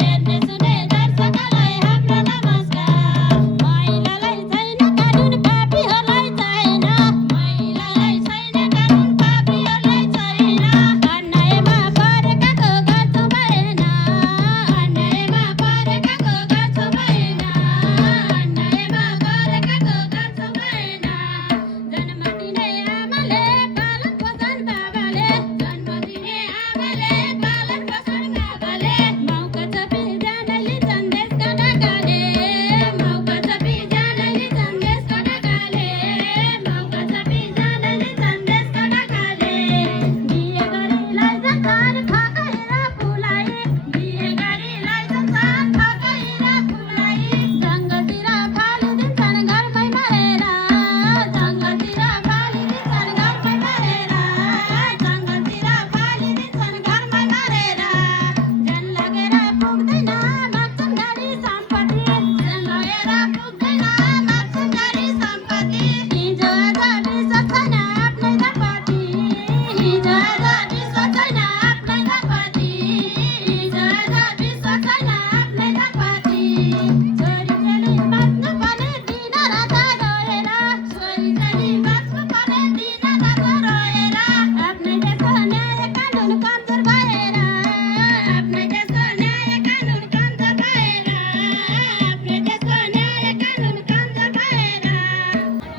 हेर्ने सुने दर्शकलाई हाम्रो नमस्कार। महिलालाई छैन कानुन पापीहरूलाई छैन, महिलालाई छैन कानुन पापीहरूलाई छैन। अन्यायमा परेकाको गर्छौँ भएन, अन्यायमा परेकाको गर्छौँ भएन।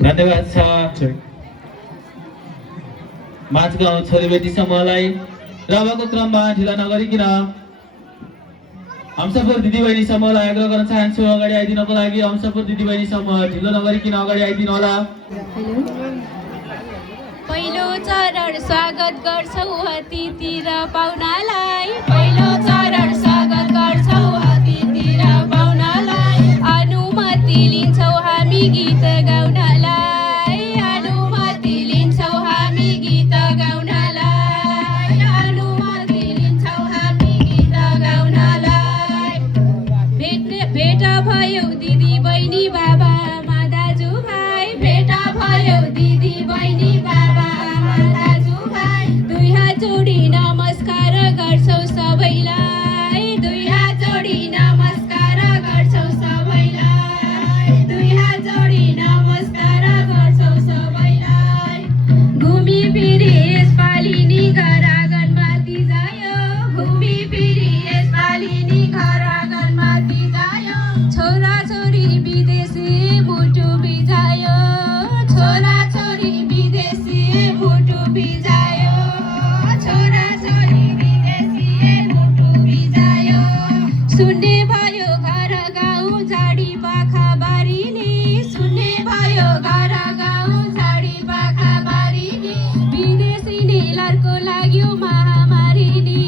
धन्यवाद छ माझगाउँ छोरीबेटी समूहलाई। र अबको क्रममा ढिला नगरिकन हम्सपुर दिदीबहिनी समूहलाई आग्रह गर्न चाहन्छु अगाडि आइदिनको लागि। हम्सपुर दिदीबहिनी समूह ढिलो नगरिकन अगाडि आइदिनु होला। पहिलो चरण स्वागत गर्छौ अतिथि र पाहुनालाई, पहिलो चरण स्वागत गर्छौ अतिथि र पाहुनालाई, अनुमति लिन्छौ हामी गीत गाउनलाई, अनुमति लिन्छौ हामी गीत गाउनलाई, अनुमति लिन्छौ हामी गीत गाउनलाई। भेट भयो दिदी बहिनी बाबा आमा दाजुभाइ, भेट भयो दिदी बहिनी बाबा आमा दाजुभाइ, दुई हात जोडी नमस्कार गर्छौ सबैलाई, दुई हात जोडी नमस्कार गर्छौ सबैलाई, दुई हात जोडी नमस्कार गर्छौ सबैलाई। घुमी फिरी यसपालि नि घर आँगनमाथि जायो, घुमी फिरी यसपालि नि घर आँगनमाथि जायो, छोरा छोरी विदेशी मुटु बिजायो, छोरा छोरी विदेशी मुटु बिजायो, छोरा छोरी विदेशी मुटु बिजायो। सुन्ने भयो घर गाउँ झाडी पाखा बारीले, सुन्ने भयो घर गाउँ झाडी पाखा बारीले, विदेशी नेलरको लाग्यो महामारी नि,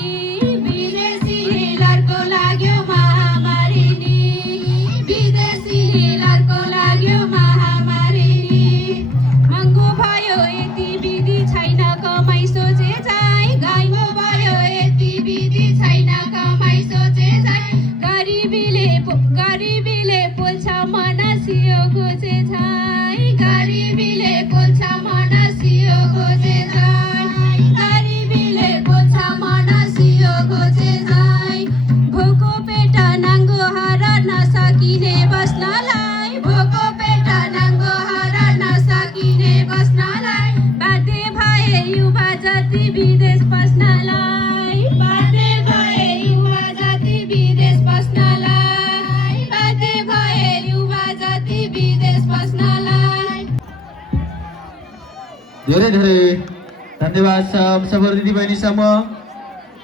विदेशी नेलरको लाग्यो महामारी नि, विदेशी नेलरको लाग्यो महामारी नि। महँगो भयो यति विधि छैन कमाइ सोचे जाइ, गाइलो भयो यति विधि छैन कमाइ सोचे जाइ, गरिबीले पोल्छ मन सियो खोजे जाइ, गरिबीले पोल्छ मन सियो खोजे जाइ, गरिबीले पोल्छ मन सियो खोजे जाइ। भोको पेट नाङ्गो हार नसकिने बस्नलाई, भोको पेट नाङ्गो हार नसकिने बस्नलाई, बाध्य भए युवा जति विदेश बस्नलाई, बाध्य भए युवा जति विदेश बस्नलाई, बाध्य भए युवा जति विदेश बस्नलाई। धेरै धेरै धन्यवाद छ हम्सपुर दिदीबहिनी समूह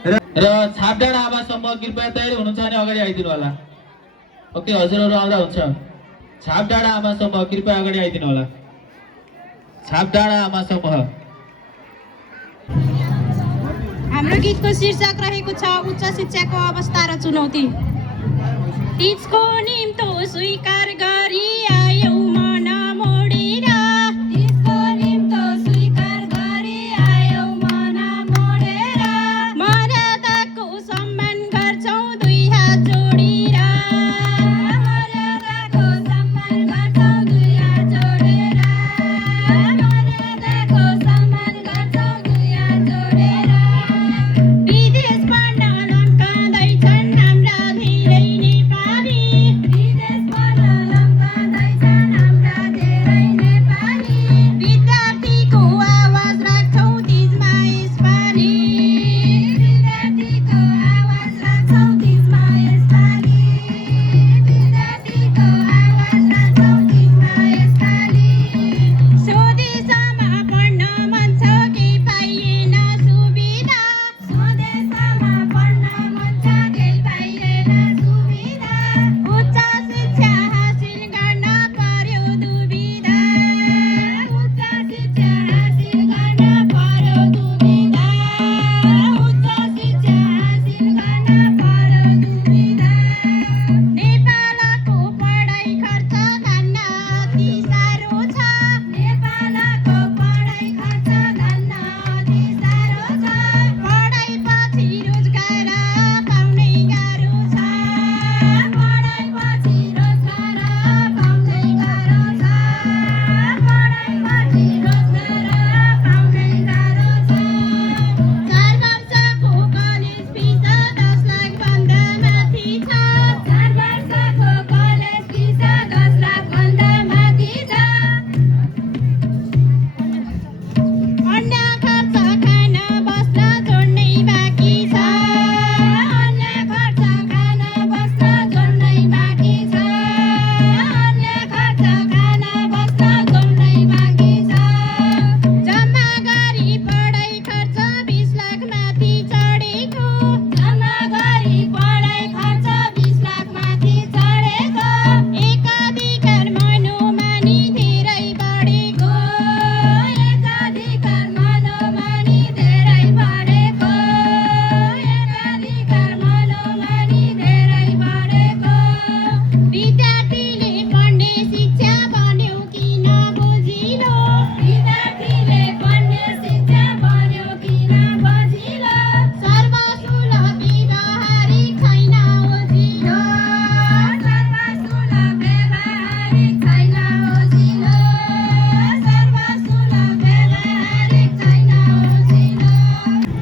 र छापडाँडा आमा समूह। कृपया तयारी हुनुहुन्छ भने अगाडि आइदिनु होला। ओके, हजुरहरू आउँदा हुन्छ। छापडाँडा आमा समूह कृपया अगाडि आइदिनु होला। छापडाँडा आमा समूह। हाम्रो गीतको शीर्षक रहेको छ उच्च शिक्षाको अवस्था र चुनौती। तिजको निम्तो स्वीकार गरी आयौ मन मोडेर, तिजको निम्तो स्वीकार गरी आयौ मन मोडेर, मर्यादाको सम्मान गर्छौ दुई हात जोडेर, मर्यादाको सम्मान गर्छौ दुई हात जोडेर, मर्यादाको सम्मान गर्छौ दुई हात जोडेर। विदेश पढ्न लम्काँदैछन् हाम्रा धेरै नेपाली, विदेश पढ्न लम्काँदैछन्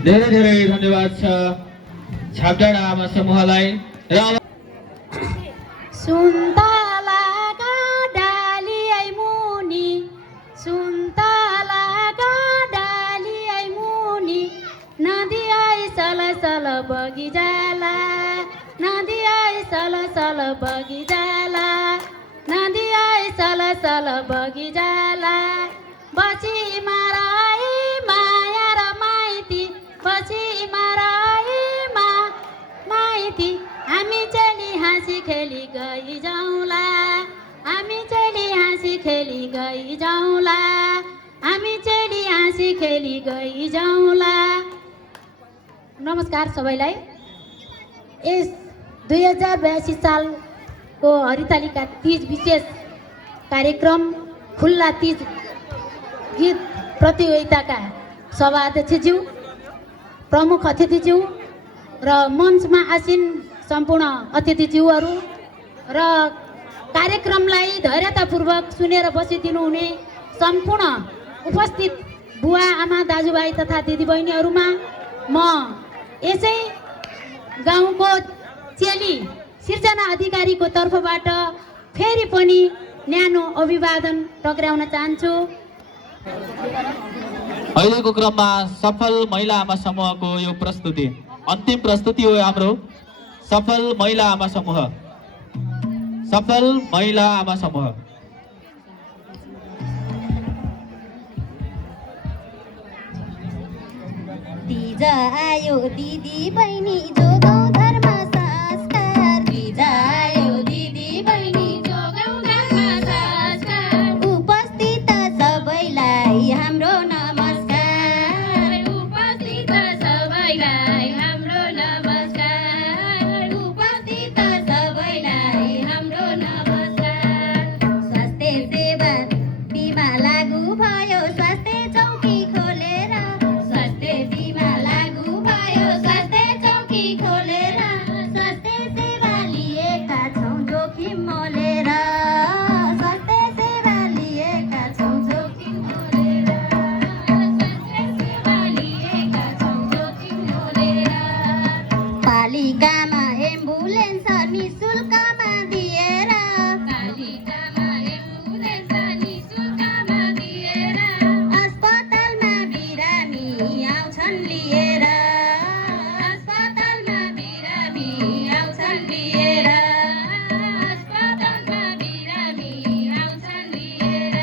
धेरै धेरै धन्यवाद छ छापडाँडा आमा समूहलाई र अब सुन्तलाका डाली आई मुनि सुन्तलाका डाली आई मुनि नदी आई सल सल बगी जाला नदी आई सल सल बगी जाला नदी आई सल सल बगी जाला बसी माराई माया र माइती बसी माराई माइती हामी चली हाँसी खेली गई जाउँला हामी चली हाँसी खेली गई जाउँला हामी चली हाँसी खेली गई जाउँला। नमस्कार सबैलाई। यस 2082 सालको हरितालिका तीज विशेष कार्यक्रम खुल्ला तीज गीत प्रतियोगिताका सभाध्यक्षज्यू प्रमुख अतिथिज्यू र मञ्चमा आसीन सम्पूर्ण अतिथिज्यूहरू र कार्यक्रमलाई धैर्यतापूर्वक सुनेर बसिदिनु हुने सम्पूर्ण उपस्थित बुवा आमा दाजुभाइ तथा दिदीबहिनीहरूमा म यसै गाउँको चेली सिर्जना अधिकारीको तर्फबाट फेरि पनि न्यानो अभिवादन टक्राउन चाहन्छु। अहिलेको क्रममा सफल महिला आमा समूहको यो प्रस्तुति अन्तिम प्रस्तुति हो हाम्रो सफल महिला आमा समूह। सफल महिला आमा समूह तीज आयो दिदी बहिनी जोगाउँ धर्म संस्कार तीज आयो दिदी बहिनी जोगाउँ धर्म संस्कार उपस्थित सबैलाई हाम्रो नमस्कार उपस्थित सबैलाई हाम्रो नमस्कार उपस्थित सबैलाई हाम्रो नमस्कार। स्वास्थ्य सेवा बिमा लागू भयो स्वास्थ्य चौकी खोलेर स्वास्थ्य बिमा लागू भयो स्वास्थ्य चौकी खोलेर स्वास्थ्य सेवा लिएका छौँ जोखिम मोलेर स्वास्थ्य सेवा लिएका छौँ जोखिम मोलेर स्वास्थ्य सेवा लिएका छौँ जोखिम मोलेर। पालिकामा एम्बुलेन्स निशुल्कमा दिएर पालिकामा एम्बुलेन्स निशुल्कमा दिएर अस्पतालमा बिरामी आउँछन् लिएर अस्पतालमा बिरामी आउँछन् लिएर अस्पतालमा बिरामी आउँछन् लिएर।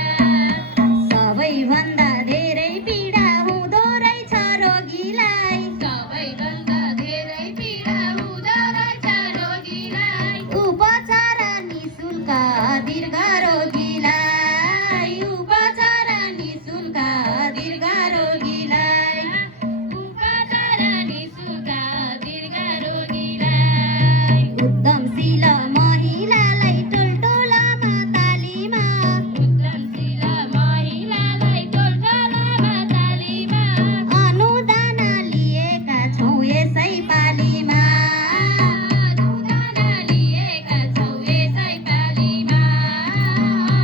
सबैभन्दा धेरै पीडा हुँदो रहेछ रोगीलाई सबैभन्दा धेरै पीडा हुँदो रहेछ रोगीलाई उपचार निशुल्क दीर्घ रोगीलाई उपचार निशुल्क दीर्घ रोगीलाई उपचार निशुल्क दीर्घ रोगीलाई। उद्यमशील महिलालाई टोलटोलामा तालिमा उद्यमशील महिलालाई टोलटोलामा तालिमा अनुदान लिएका छौँ यसै पालीमा अनुदान लिएका छौँ यसै पालीमा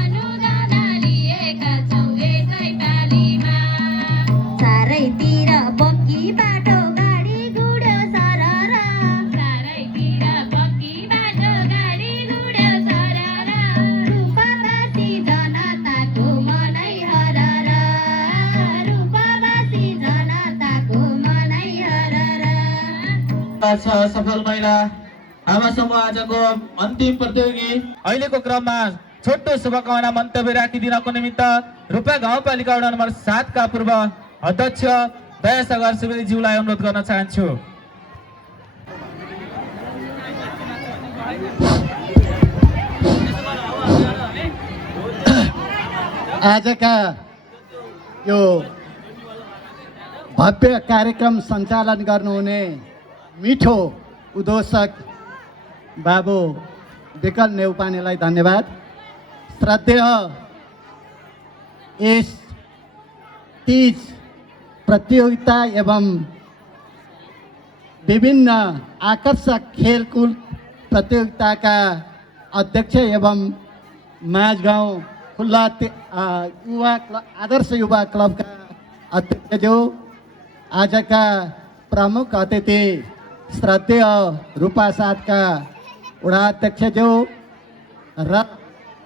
अनुदान लिएका छौँ यसै पालीमा। चारैतिर पक्की बाटो गाडी गुड्यो सरर चारैतिर पक्की बाटो गाडी गुड्यो सरर रूपवासी जनताको मनै हरर रूपवासी जनताको मनै हरर। छ सफल महिला आमा समूह आजको अन्तिम प्रतियोगी। अहिलेको क्रममा छोटो शुभकामना मन्तव्य राखिदिनको निमित्त रूपा गाउँपालिका वडा नम्बर 7 का पूर्व अध्यक्ष दयासागर सुवेदीज्यूलाई अनुरोध गर्न चाहन्छु। आजका यो भव्य कार्यक्रम सञ्चालन गर्नुहुने मिठो उद्घोषक बाबु विकल नेउपानेलाई धन्यवाद। श्रद्धेय यस तीज प्रतियोगिता एवं विभिन्न आकर्षक खेलकुद प्रतियोगिताका अध्यक्ष एवं माझगाउँ खुल्ला युवा आदर्श युवा क्लबका अध्यक्षज्यू, आजका प्रमुख अतिथि श्रद्धेय रूपा साथका वडा अध्यक्षज्यू र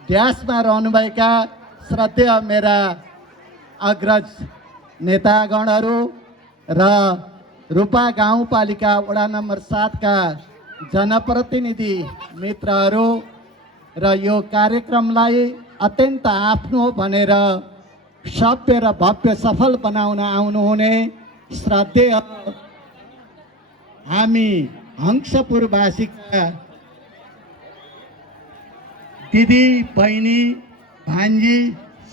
ड्यासमा रहनुभएका श्रद्धेय मेरा अग्रज नेतागणहरू र रूपा गाउँपालिका वडा नम्बर 7 का जनप्रतिनिधि मित्रहरू र यो कार्यक्रमलाई अत्यन्त आफ्नो भनेर सभ्य र भव्य सफल बनाउन आउनुहुने श्रद्धेय हामी हंसपुरवासीका दिदी बहिनी भान्जी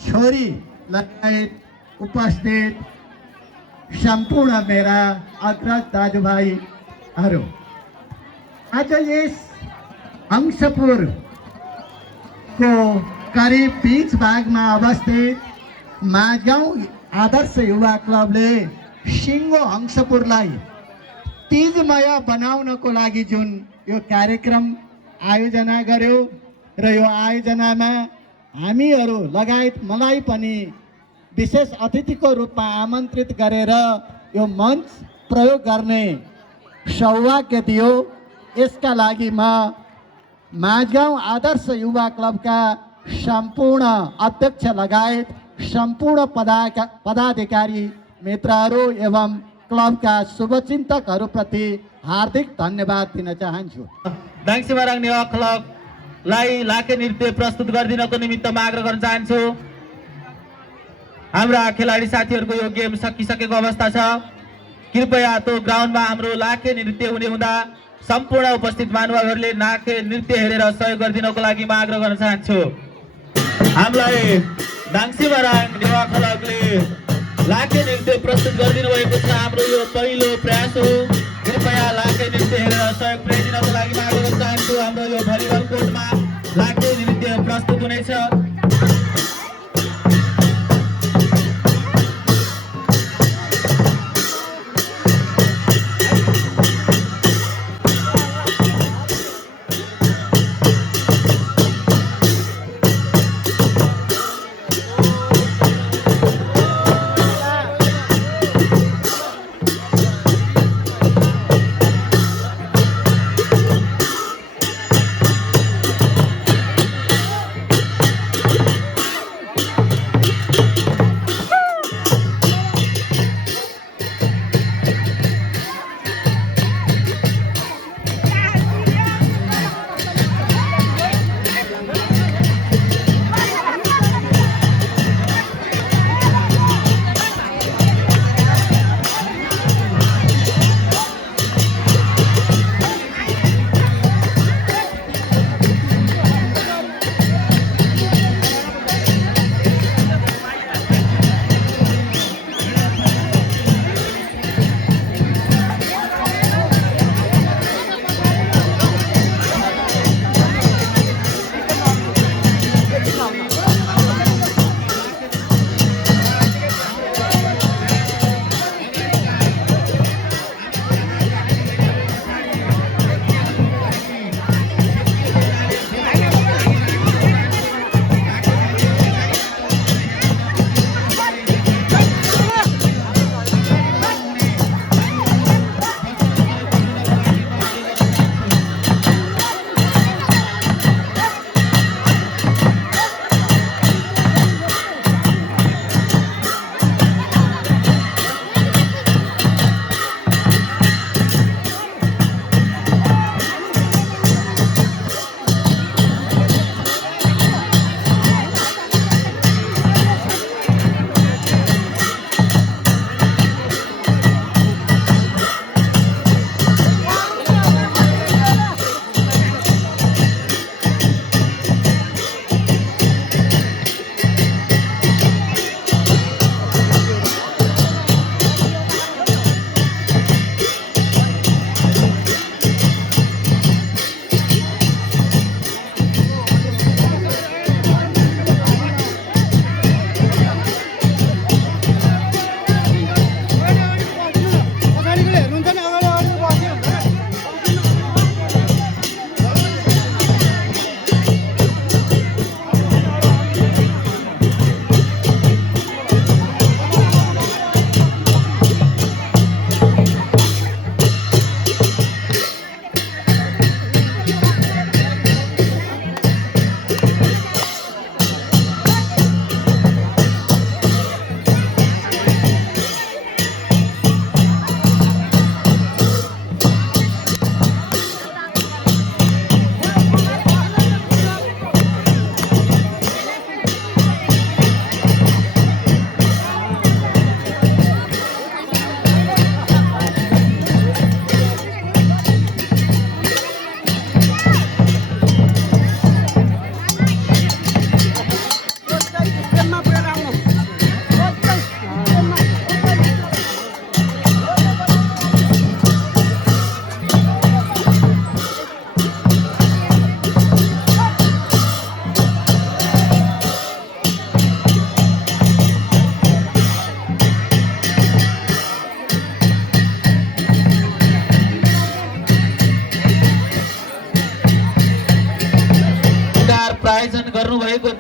छोरी लगायत उपस्थित सम्पूर्ण मेरा अग्रज दाजुभाइहरू, आज यस हंसपुरको करिब 20 भागमा अवस्थित माझगाउँ आदर्श युवा क्लबले सिङ्गो हंसपुरलाई तिजमय बनाउनको लागि जुन यो कार्यक्रम आयोजना गर्यो र यो आयोजनामा हामीहरू लगायत मलाई पनि विशेष अतिथिको रूपमा आमन्त्रित गरेर यो मञ्च प्रयोग गर्ने सौभाग्य दियो। यसका लागि म माझगाउँ आदर्श युवा क्लबका सम्पूर्ण अध्यक्ष लगायत सम्पूर्ण पदाधिकारी मित्रहरू एवं क्लबका शुभचिन्तकहरूप्रति हार्दिक धन्यवाद दिन चाहन्छु। दाङसीमाराङ नेवा क्लबलाई लाखे नृत्य प्रस्तुत गरिदिनको निमित्त म आग्रह गर्न चाहन्छु। हाम्रा खेलाडी साथीहरूको यो गेम सकिसकेको अवस्था छ। कृपया त्यो ग्राउन्डमा हाम्रो लाखे नृत्य हुने हुँदा सम्पूर्ण उपस्थित महानुभावहरूले लाखे नृत्य हेरेर सहयोग गरिदिनको लागि म आग्रह गर्न चाहन्छु। हामीलाई दाङसीमाराङ नेवा क्लबले लाखे नृत्य प्रस्तुत गरिदिनु भएको छ। हाम्रो यो पहिलो प्रयास हो। कृपया लाखे नृत्य हेरेर सहयोग पुर्याइदिनको लागि म आग्रह गर्न चाहन्छु। हाम्रो यो भलिबल कोर्टमा लाखे नृत्य प्रस्तुत हुनेछ।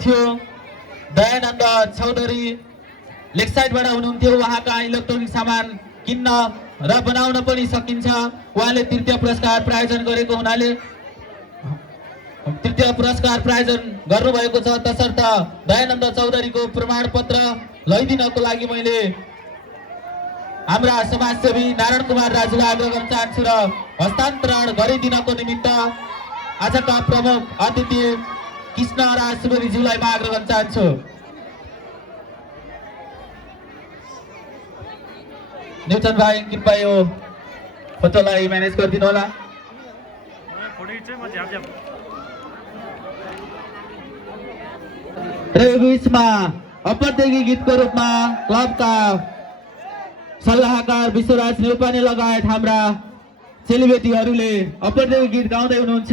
हुनुहुन्थ्यो दयानन्द चौधरी लेक साइडबाट हुनुहुन्थ्यो। उहाँका इलेक्ट्रोनिक सामान किन्न र बनाउन पनि सकिन्छ। उहाँले तृतीय पुरस्कार प्रायोजन गरेको हुनाले तृतीय पुरस्कार प्रायोजन गर्नुभएको छ। तसर्थ दयानन्द चौधरीको प्रमाणपत्र लैदिनको लागि मैले हाम्रा समाजसेवी नारायण कुमार राजुलाई आग्रह गर्न चाहन्छु र हस्तान्तरण गरिदिनको निमित्त आजका प्रमुख अतिथि कृष्ण राज सुवेदीज्यूलाई म आग्रह गर्न चाहन्छु। न्युटन भाइ कृपया यो फोटोलाई म्यानेज गरिदिनु होला। र यो बिचमा अप्रत्यक्ष गीतको रूपमा क्लबका सल्लाहकार विश्वराज न्यौपाने लगायत हाम्रा चेलीबेटीहरूले अप्रत्यक्ष गीत गाउँदै हुनुहुन्छ।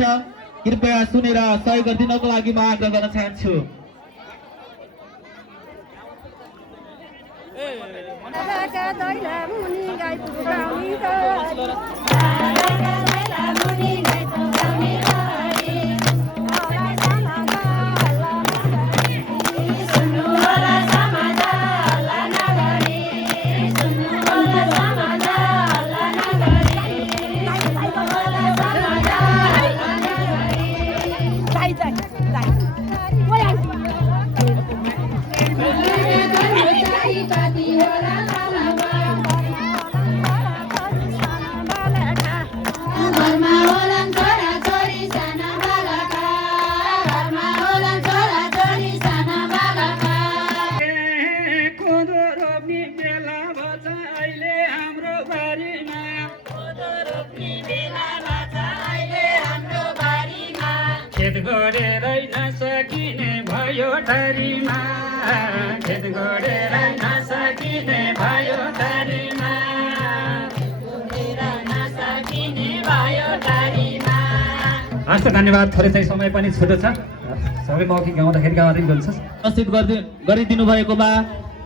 कृपया सुनेर सहयोग गरिदिनको लागि म आग्रह गर्न चाहन्छु। खेत गरेरै नसकिने भयो धरीमा, खेत गरेरै नसकिने भयो धरीमा, हस् धन्यवाद। थोरै चाहिँ समय पनि छुटो छ, सबै मौखिक गाउँदाखेरि गाउँदै हुन्छ। उपस्थित गरिदिनु भएकोमा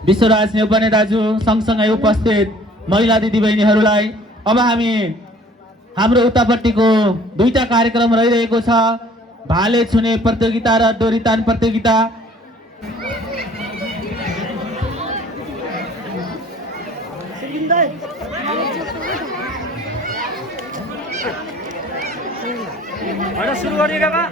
विश्वराज न्यौपाने दाजु सँगसँगै उपस्थित महिला दिदीबहिनीहरूलाई अब हामी हाम्रो उतापट्टिको दुईटा कार्यक्रम रहिरहेको छ, भाले छुने प्रतियोगिता र डोरीतान प्रतियोगिता। सुरु गरिएका बा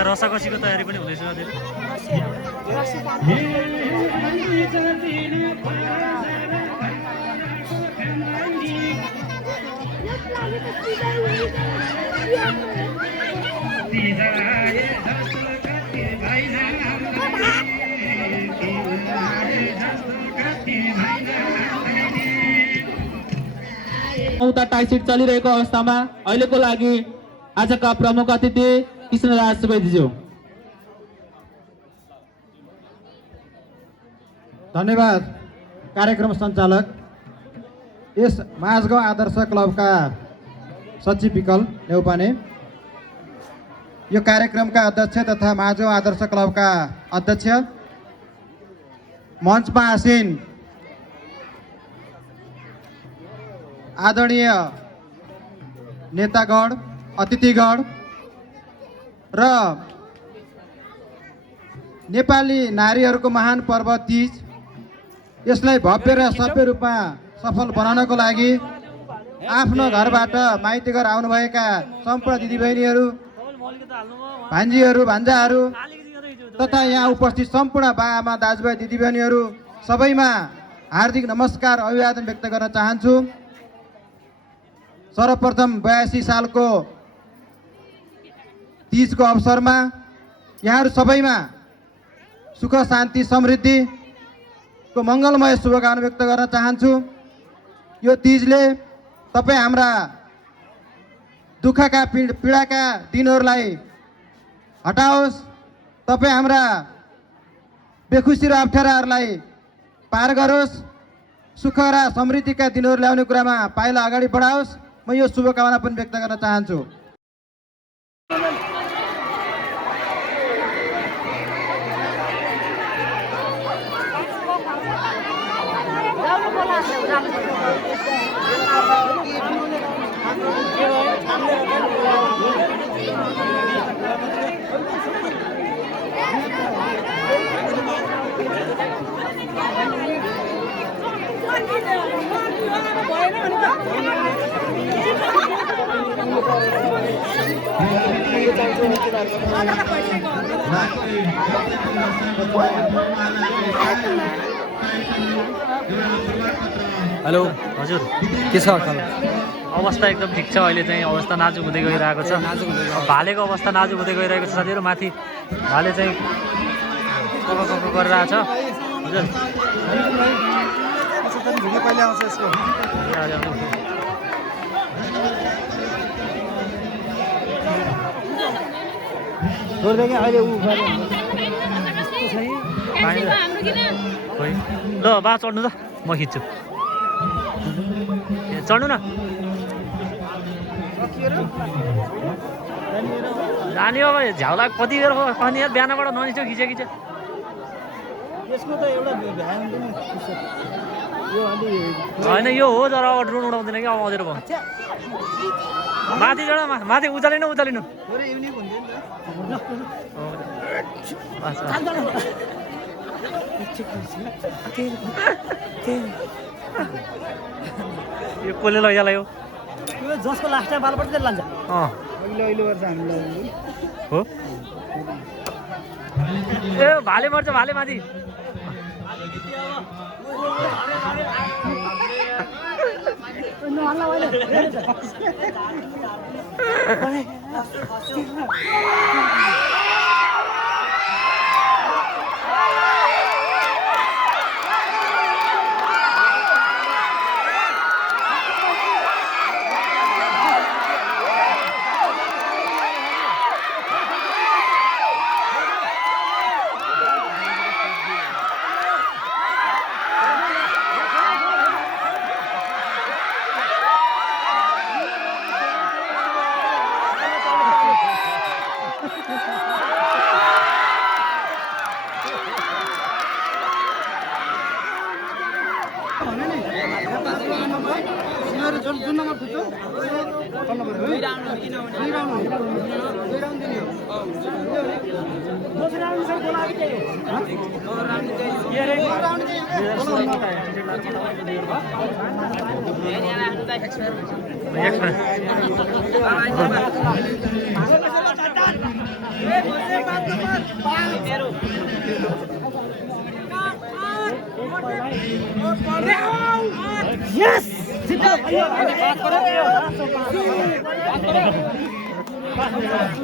रसाकसीको तयारी पनि हुँदैछ। उता टाइसिट चलिरहेको अवस्थामा अहिलेको लागि आजका प्रमुख अतिथि कृष्णराज सुवेदीज्यू। धन्यवाद कार्यक्रम सञ्चालक, यस माझगाउँ आदर्श क्लबका सचिव विकल न्यौपाने, यो कार्यक्रमका अध्यक्ष तथा माझगाउँ आदर्श क्लबका अध्यक्ष, मञ्चमा आसीन आदरणीय नेतागण, अतिथिगण र नेपाली नारीहरूको महान पर्व तीज, यसलाई भव्य र सभ्य रूपमा सफल बनाउनको लागि आफ्नो घरबाट माइती घर आउनुभएका सम्पूर्ण दिदीबहिनीहरू, भान्जीहरू, भान्जाहरू तथा यहाँ उपस्थित सम्पूर्ण बाआमा, दाजुभाइ, दिदीबहिनीहरू सबैमा हार्दिक नमस्कार, अभिवादन व्यक्त गर्न चाहन्छु। सर्वप्रथम 82 सालको तीजको अवसरमा यहाँहरू सबैमा सुख शान्ति समृद्धिको मङ्गलमय शुभकामना व्यक्त गर्न चाहन्छु। यो तीजले तपाईँ हाम्रा दुःखका पीडाका दिनहरूलाई हटाओस्, तपाईँ हाम्रा बेखुसी र अप्ठ्याराहरूलाई पार गरोस्, सुख र समृद्धिका दिनहरू ल्याउने कुरामा पाइला अगाडि बढाओस्। म यो शुभकामना पनि व्यक्त गर्न चाहन्छु। हेलो हजुर, के छ अवस्था? एकदम ठिक छ। अहिले चाहिँ अवस्था नाजुक हुँदै गइरहेको छ। भालेको अवस्था नाजुक हुँदै गइरहेको छ साथीहरू। माथि भाले चाहिँ कक गरिरहेछ। हजुर ल बा चढ्नु त, म खिच्छु। चढ्नु न, जाने अब झ्याउला कति बेर हो। अनि यार बिहानबाट ननिस्यो खिचे होइन। यो हो जरा अब ड्रोन उडाउँदैन कि अब अँधेरो भयो। माथि चढ, माथि उचालिनु। यो कसले लैजाला यो जसको लास्ट टाइम बालपट लान्छ। हो ए भाले मर्छ, भाले माथि।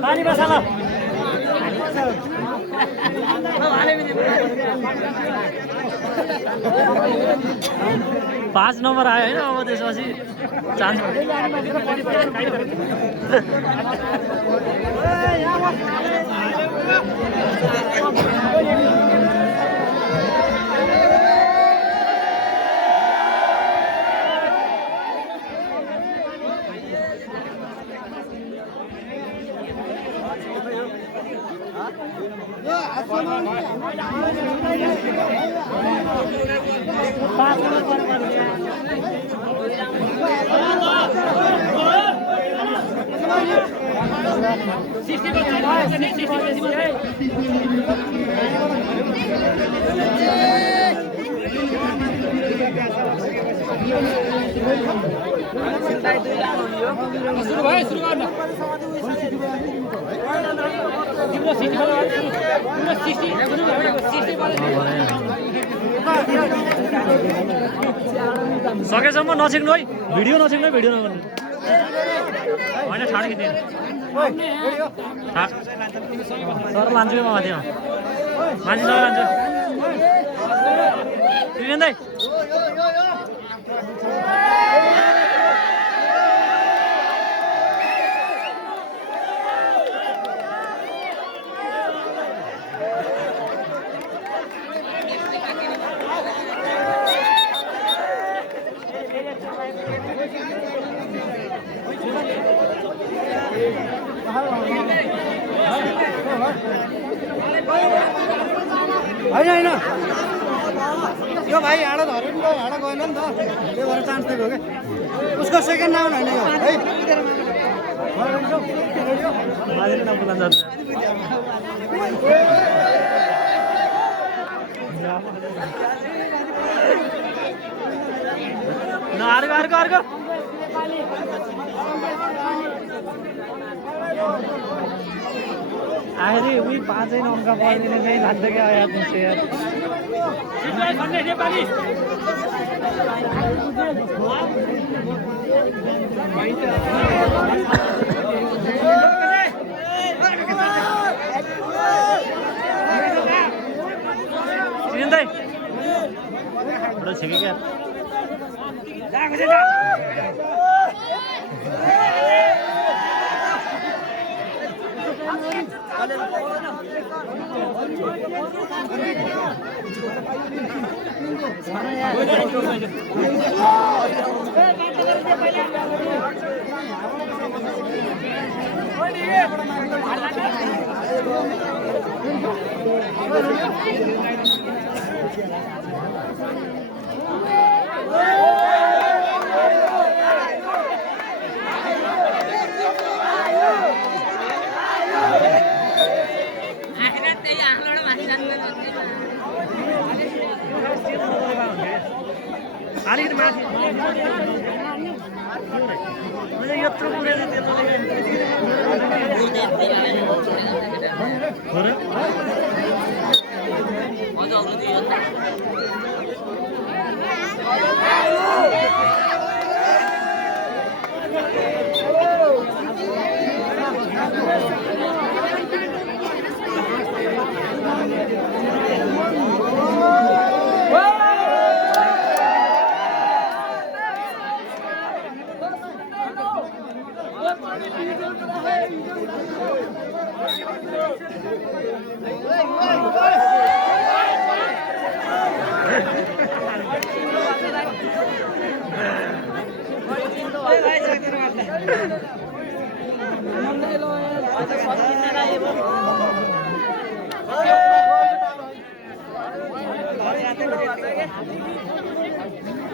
पानी बसाला 5 नम्बर आयो हैन। अब त्यसपछि चान्स सकेसम्म नछिक्नु है, भिडियो नछिक्नु है, भिडियो नगर्नु होइन, ठाडो खिच्ने। सर लान्छु म माथि माथि सर लान्छु त्रिवेन्दै होइन यो भाइ हाडा धऱ्यो नि त हाडा गएन नि त त्यही भएर चान्स दिएको हो क्या उसको सेकेन्ड राउन्ड होइन यो है अर्को अर्को आएर उही पाँचै नम्का पर्दैन चाहिँ जान्छ क्या याद मुझसे यार चिन्दै एउटा छिके क्या अलिकति माथि यत्रो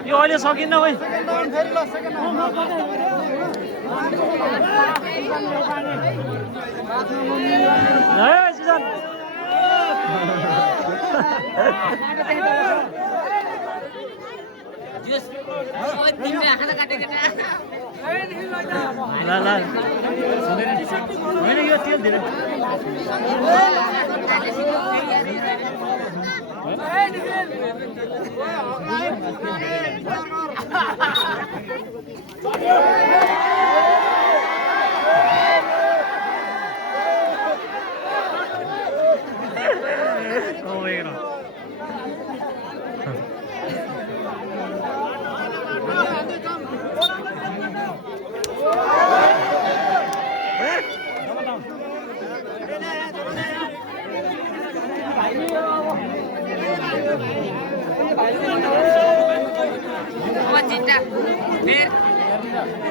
यो अहिले सकिन्न है सिजन ल ल होइन यो तेल धेरै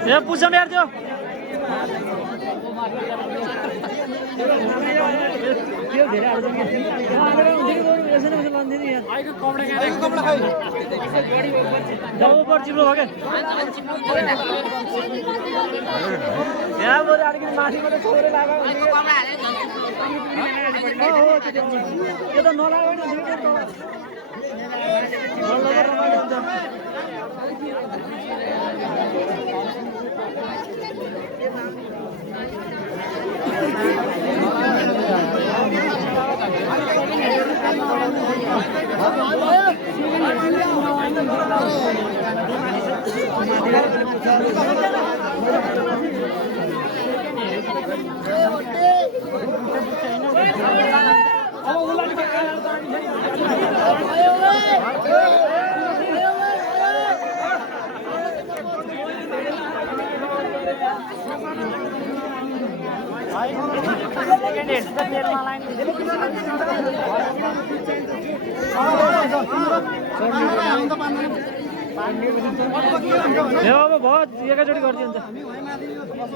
ए पुछ यार त्यो माथिबाट छोडेर त्यो त नलाग्यो अब भयो एकैचोटि गरिदियो हुन्छ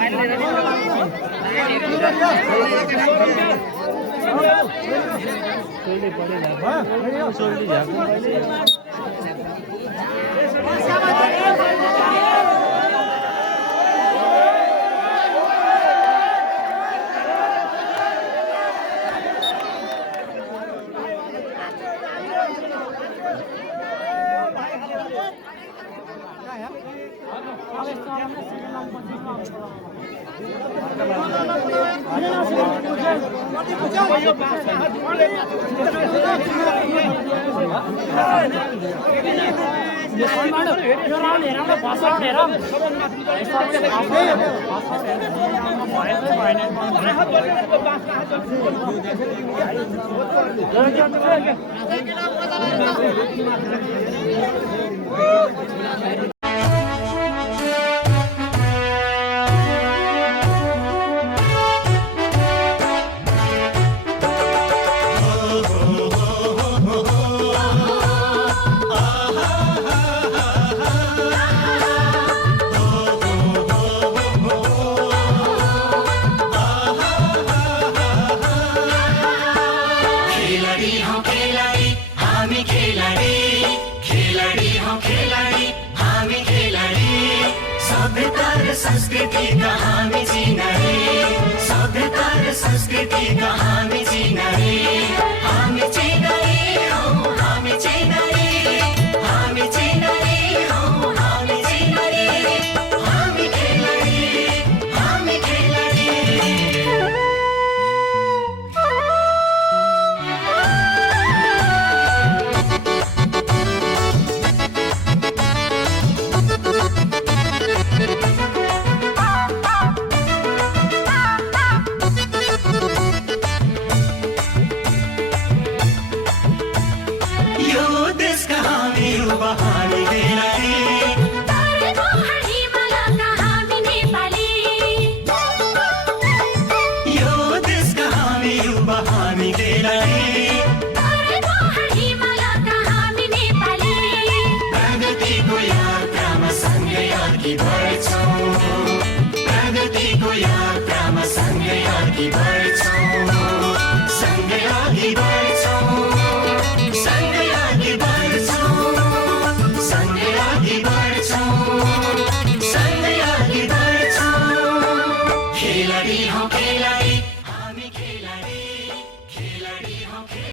हेर्ने होला संस्कृति का हामी चिनारी सभ्यता र संस्कृति का हामी चिनारी हामी चिनारी हौ हामी चिनारी हामी चिनारी हौ हामी चिनारी हामी खेलाडी हामी खेलाडी प्रगतिको यात्रामा सँगै अघि बढ्छौँ सँगै अघि बढ्छौँ सँगै अघि बढ्छौँ सँगै अघि बढ्छौँ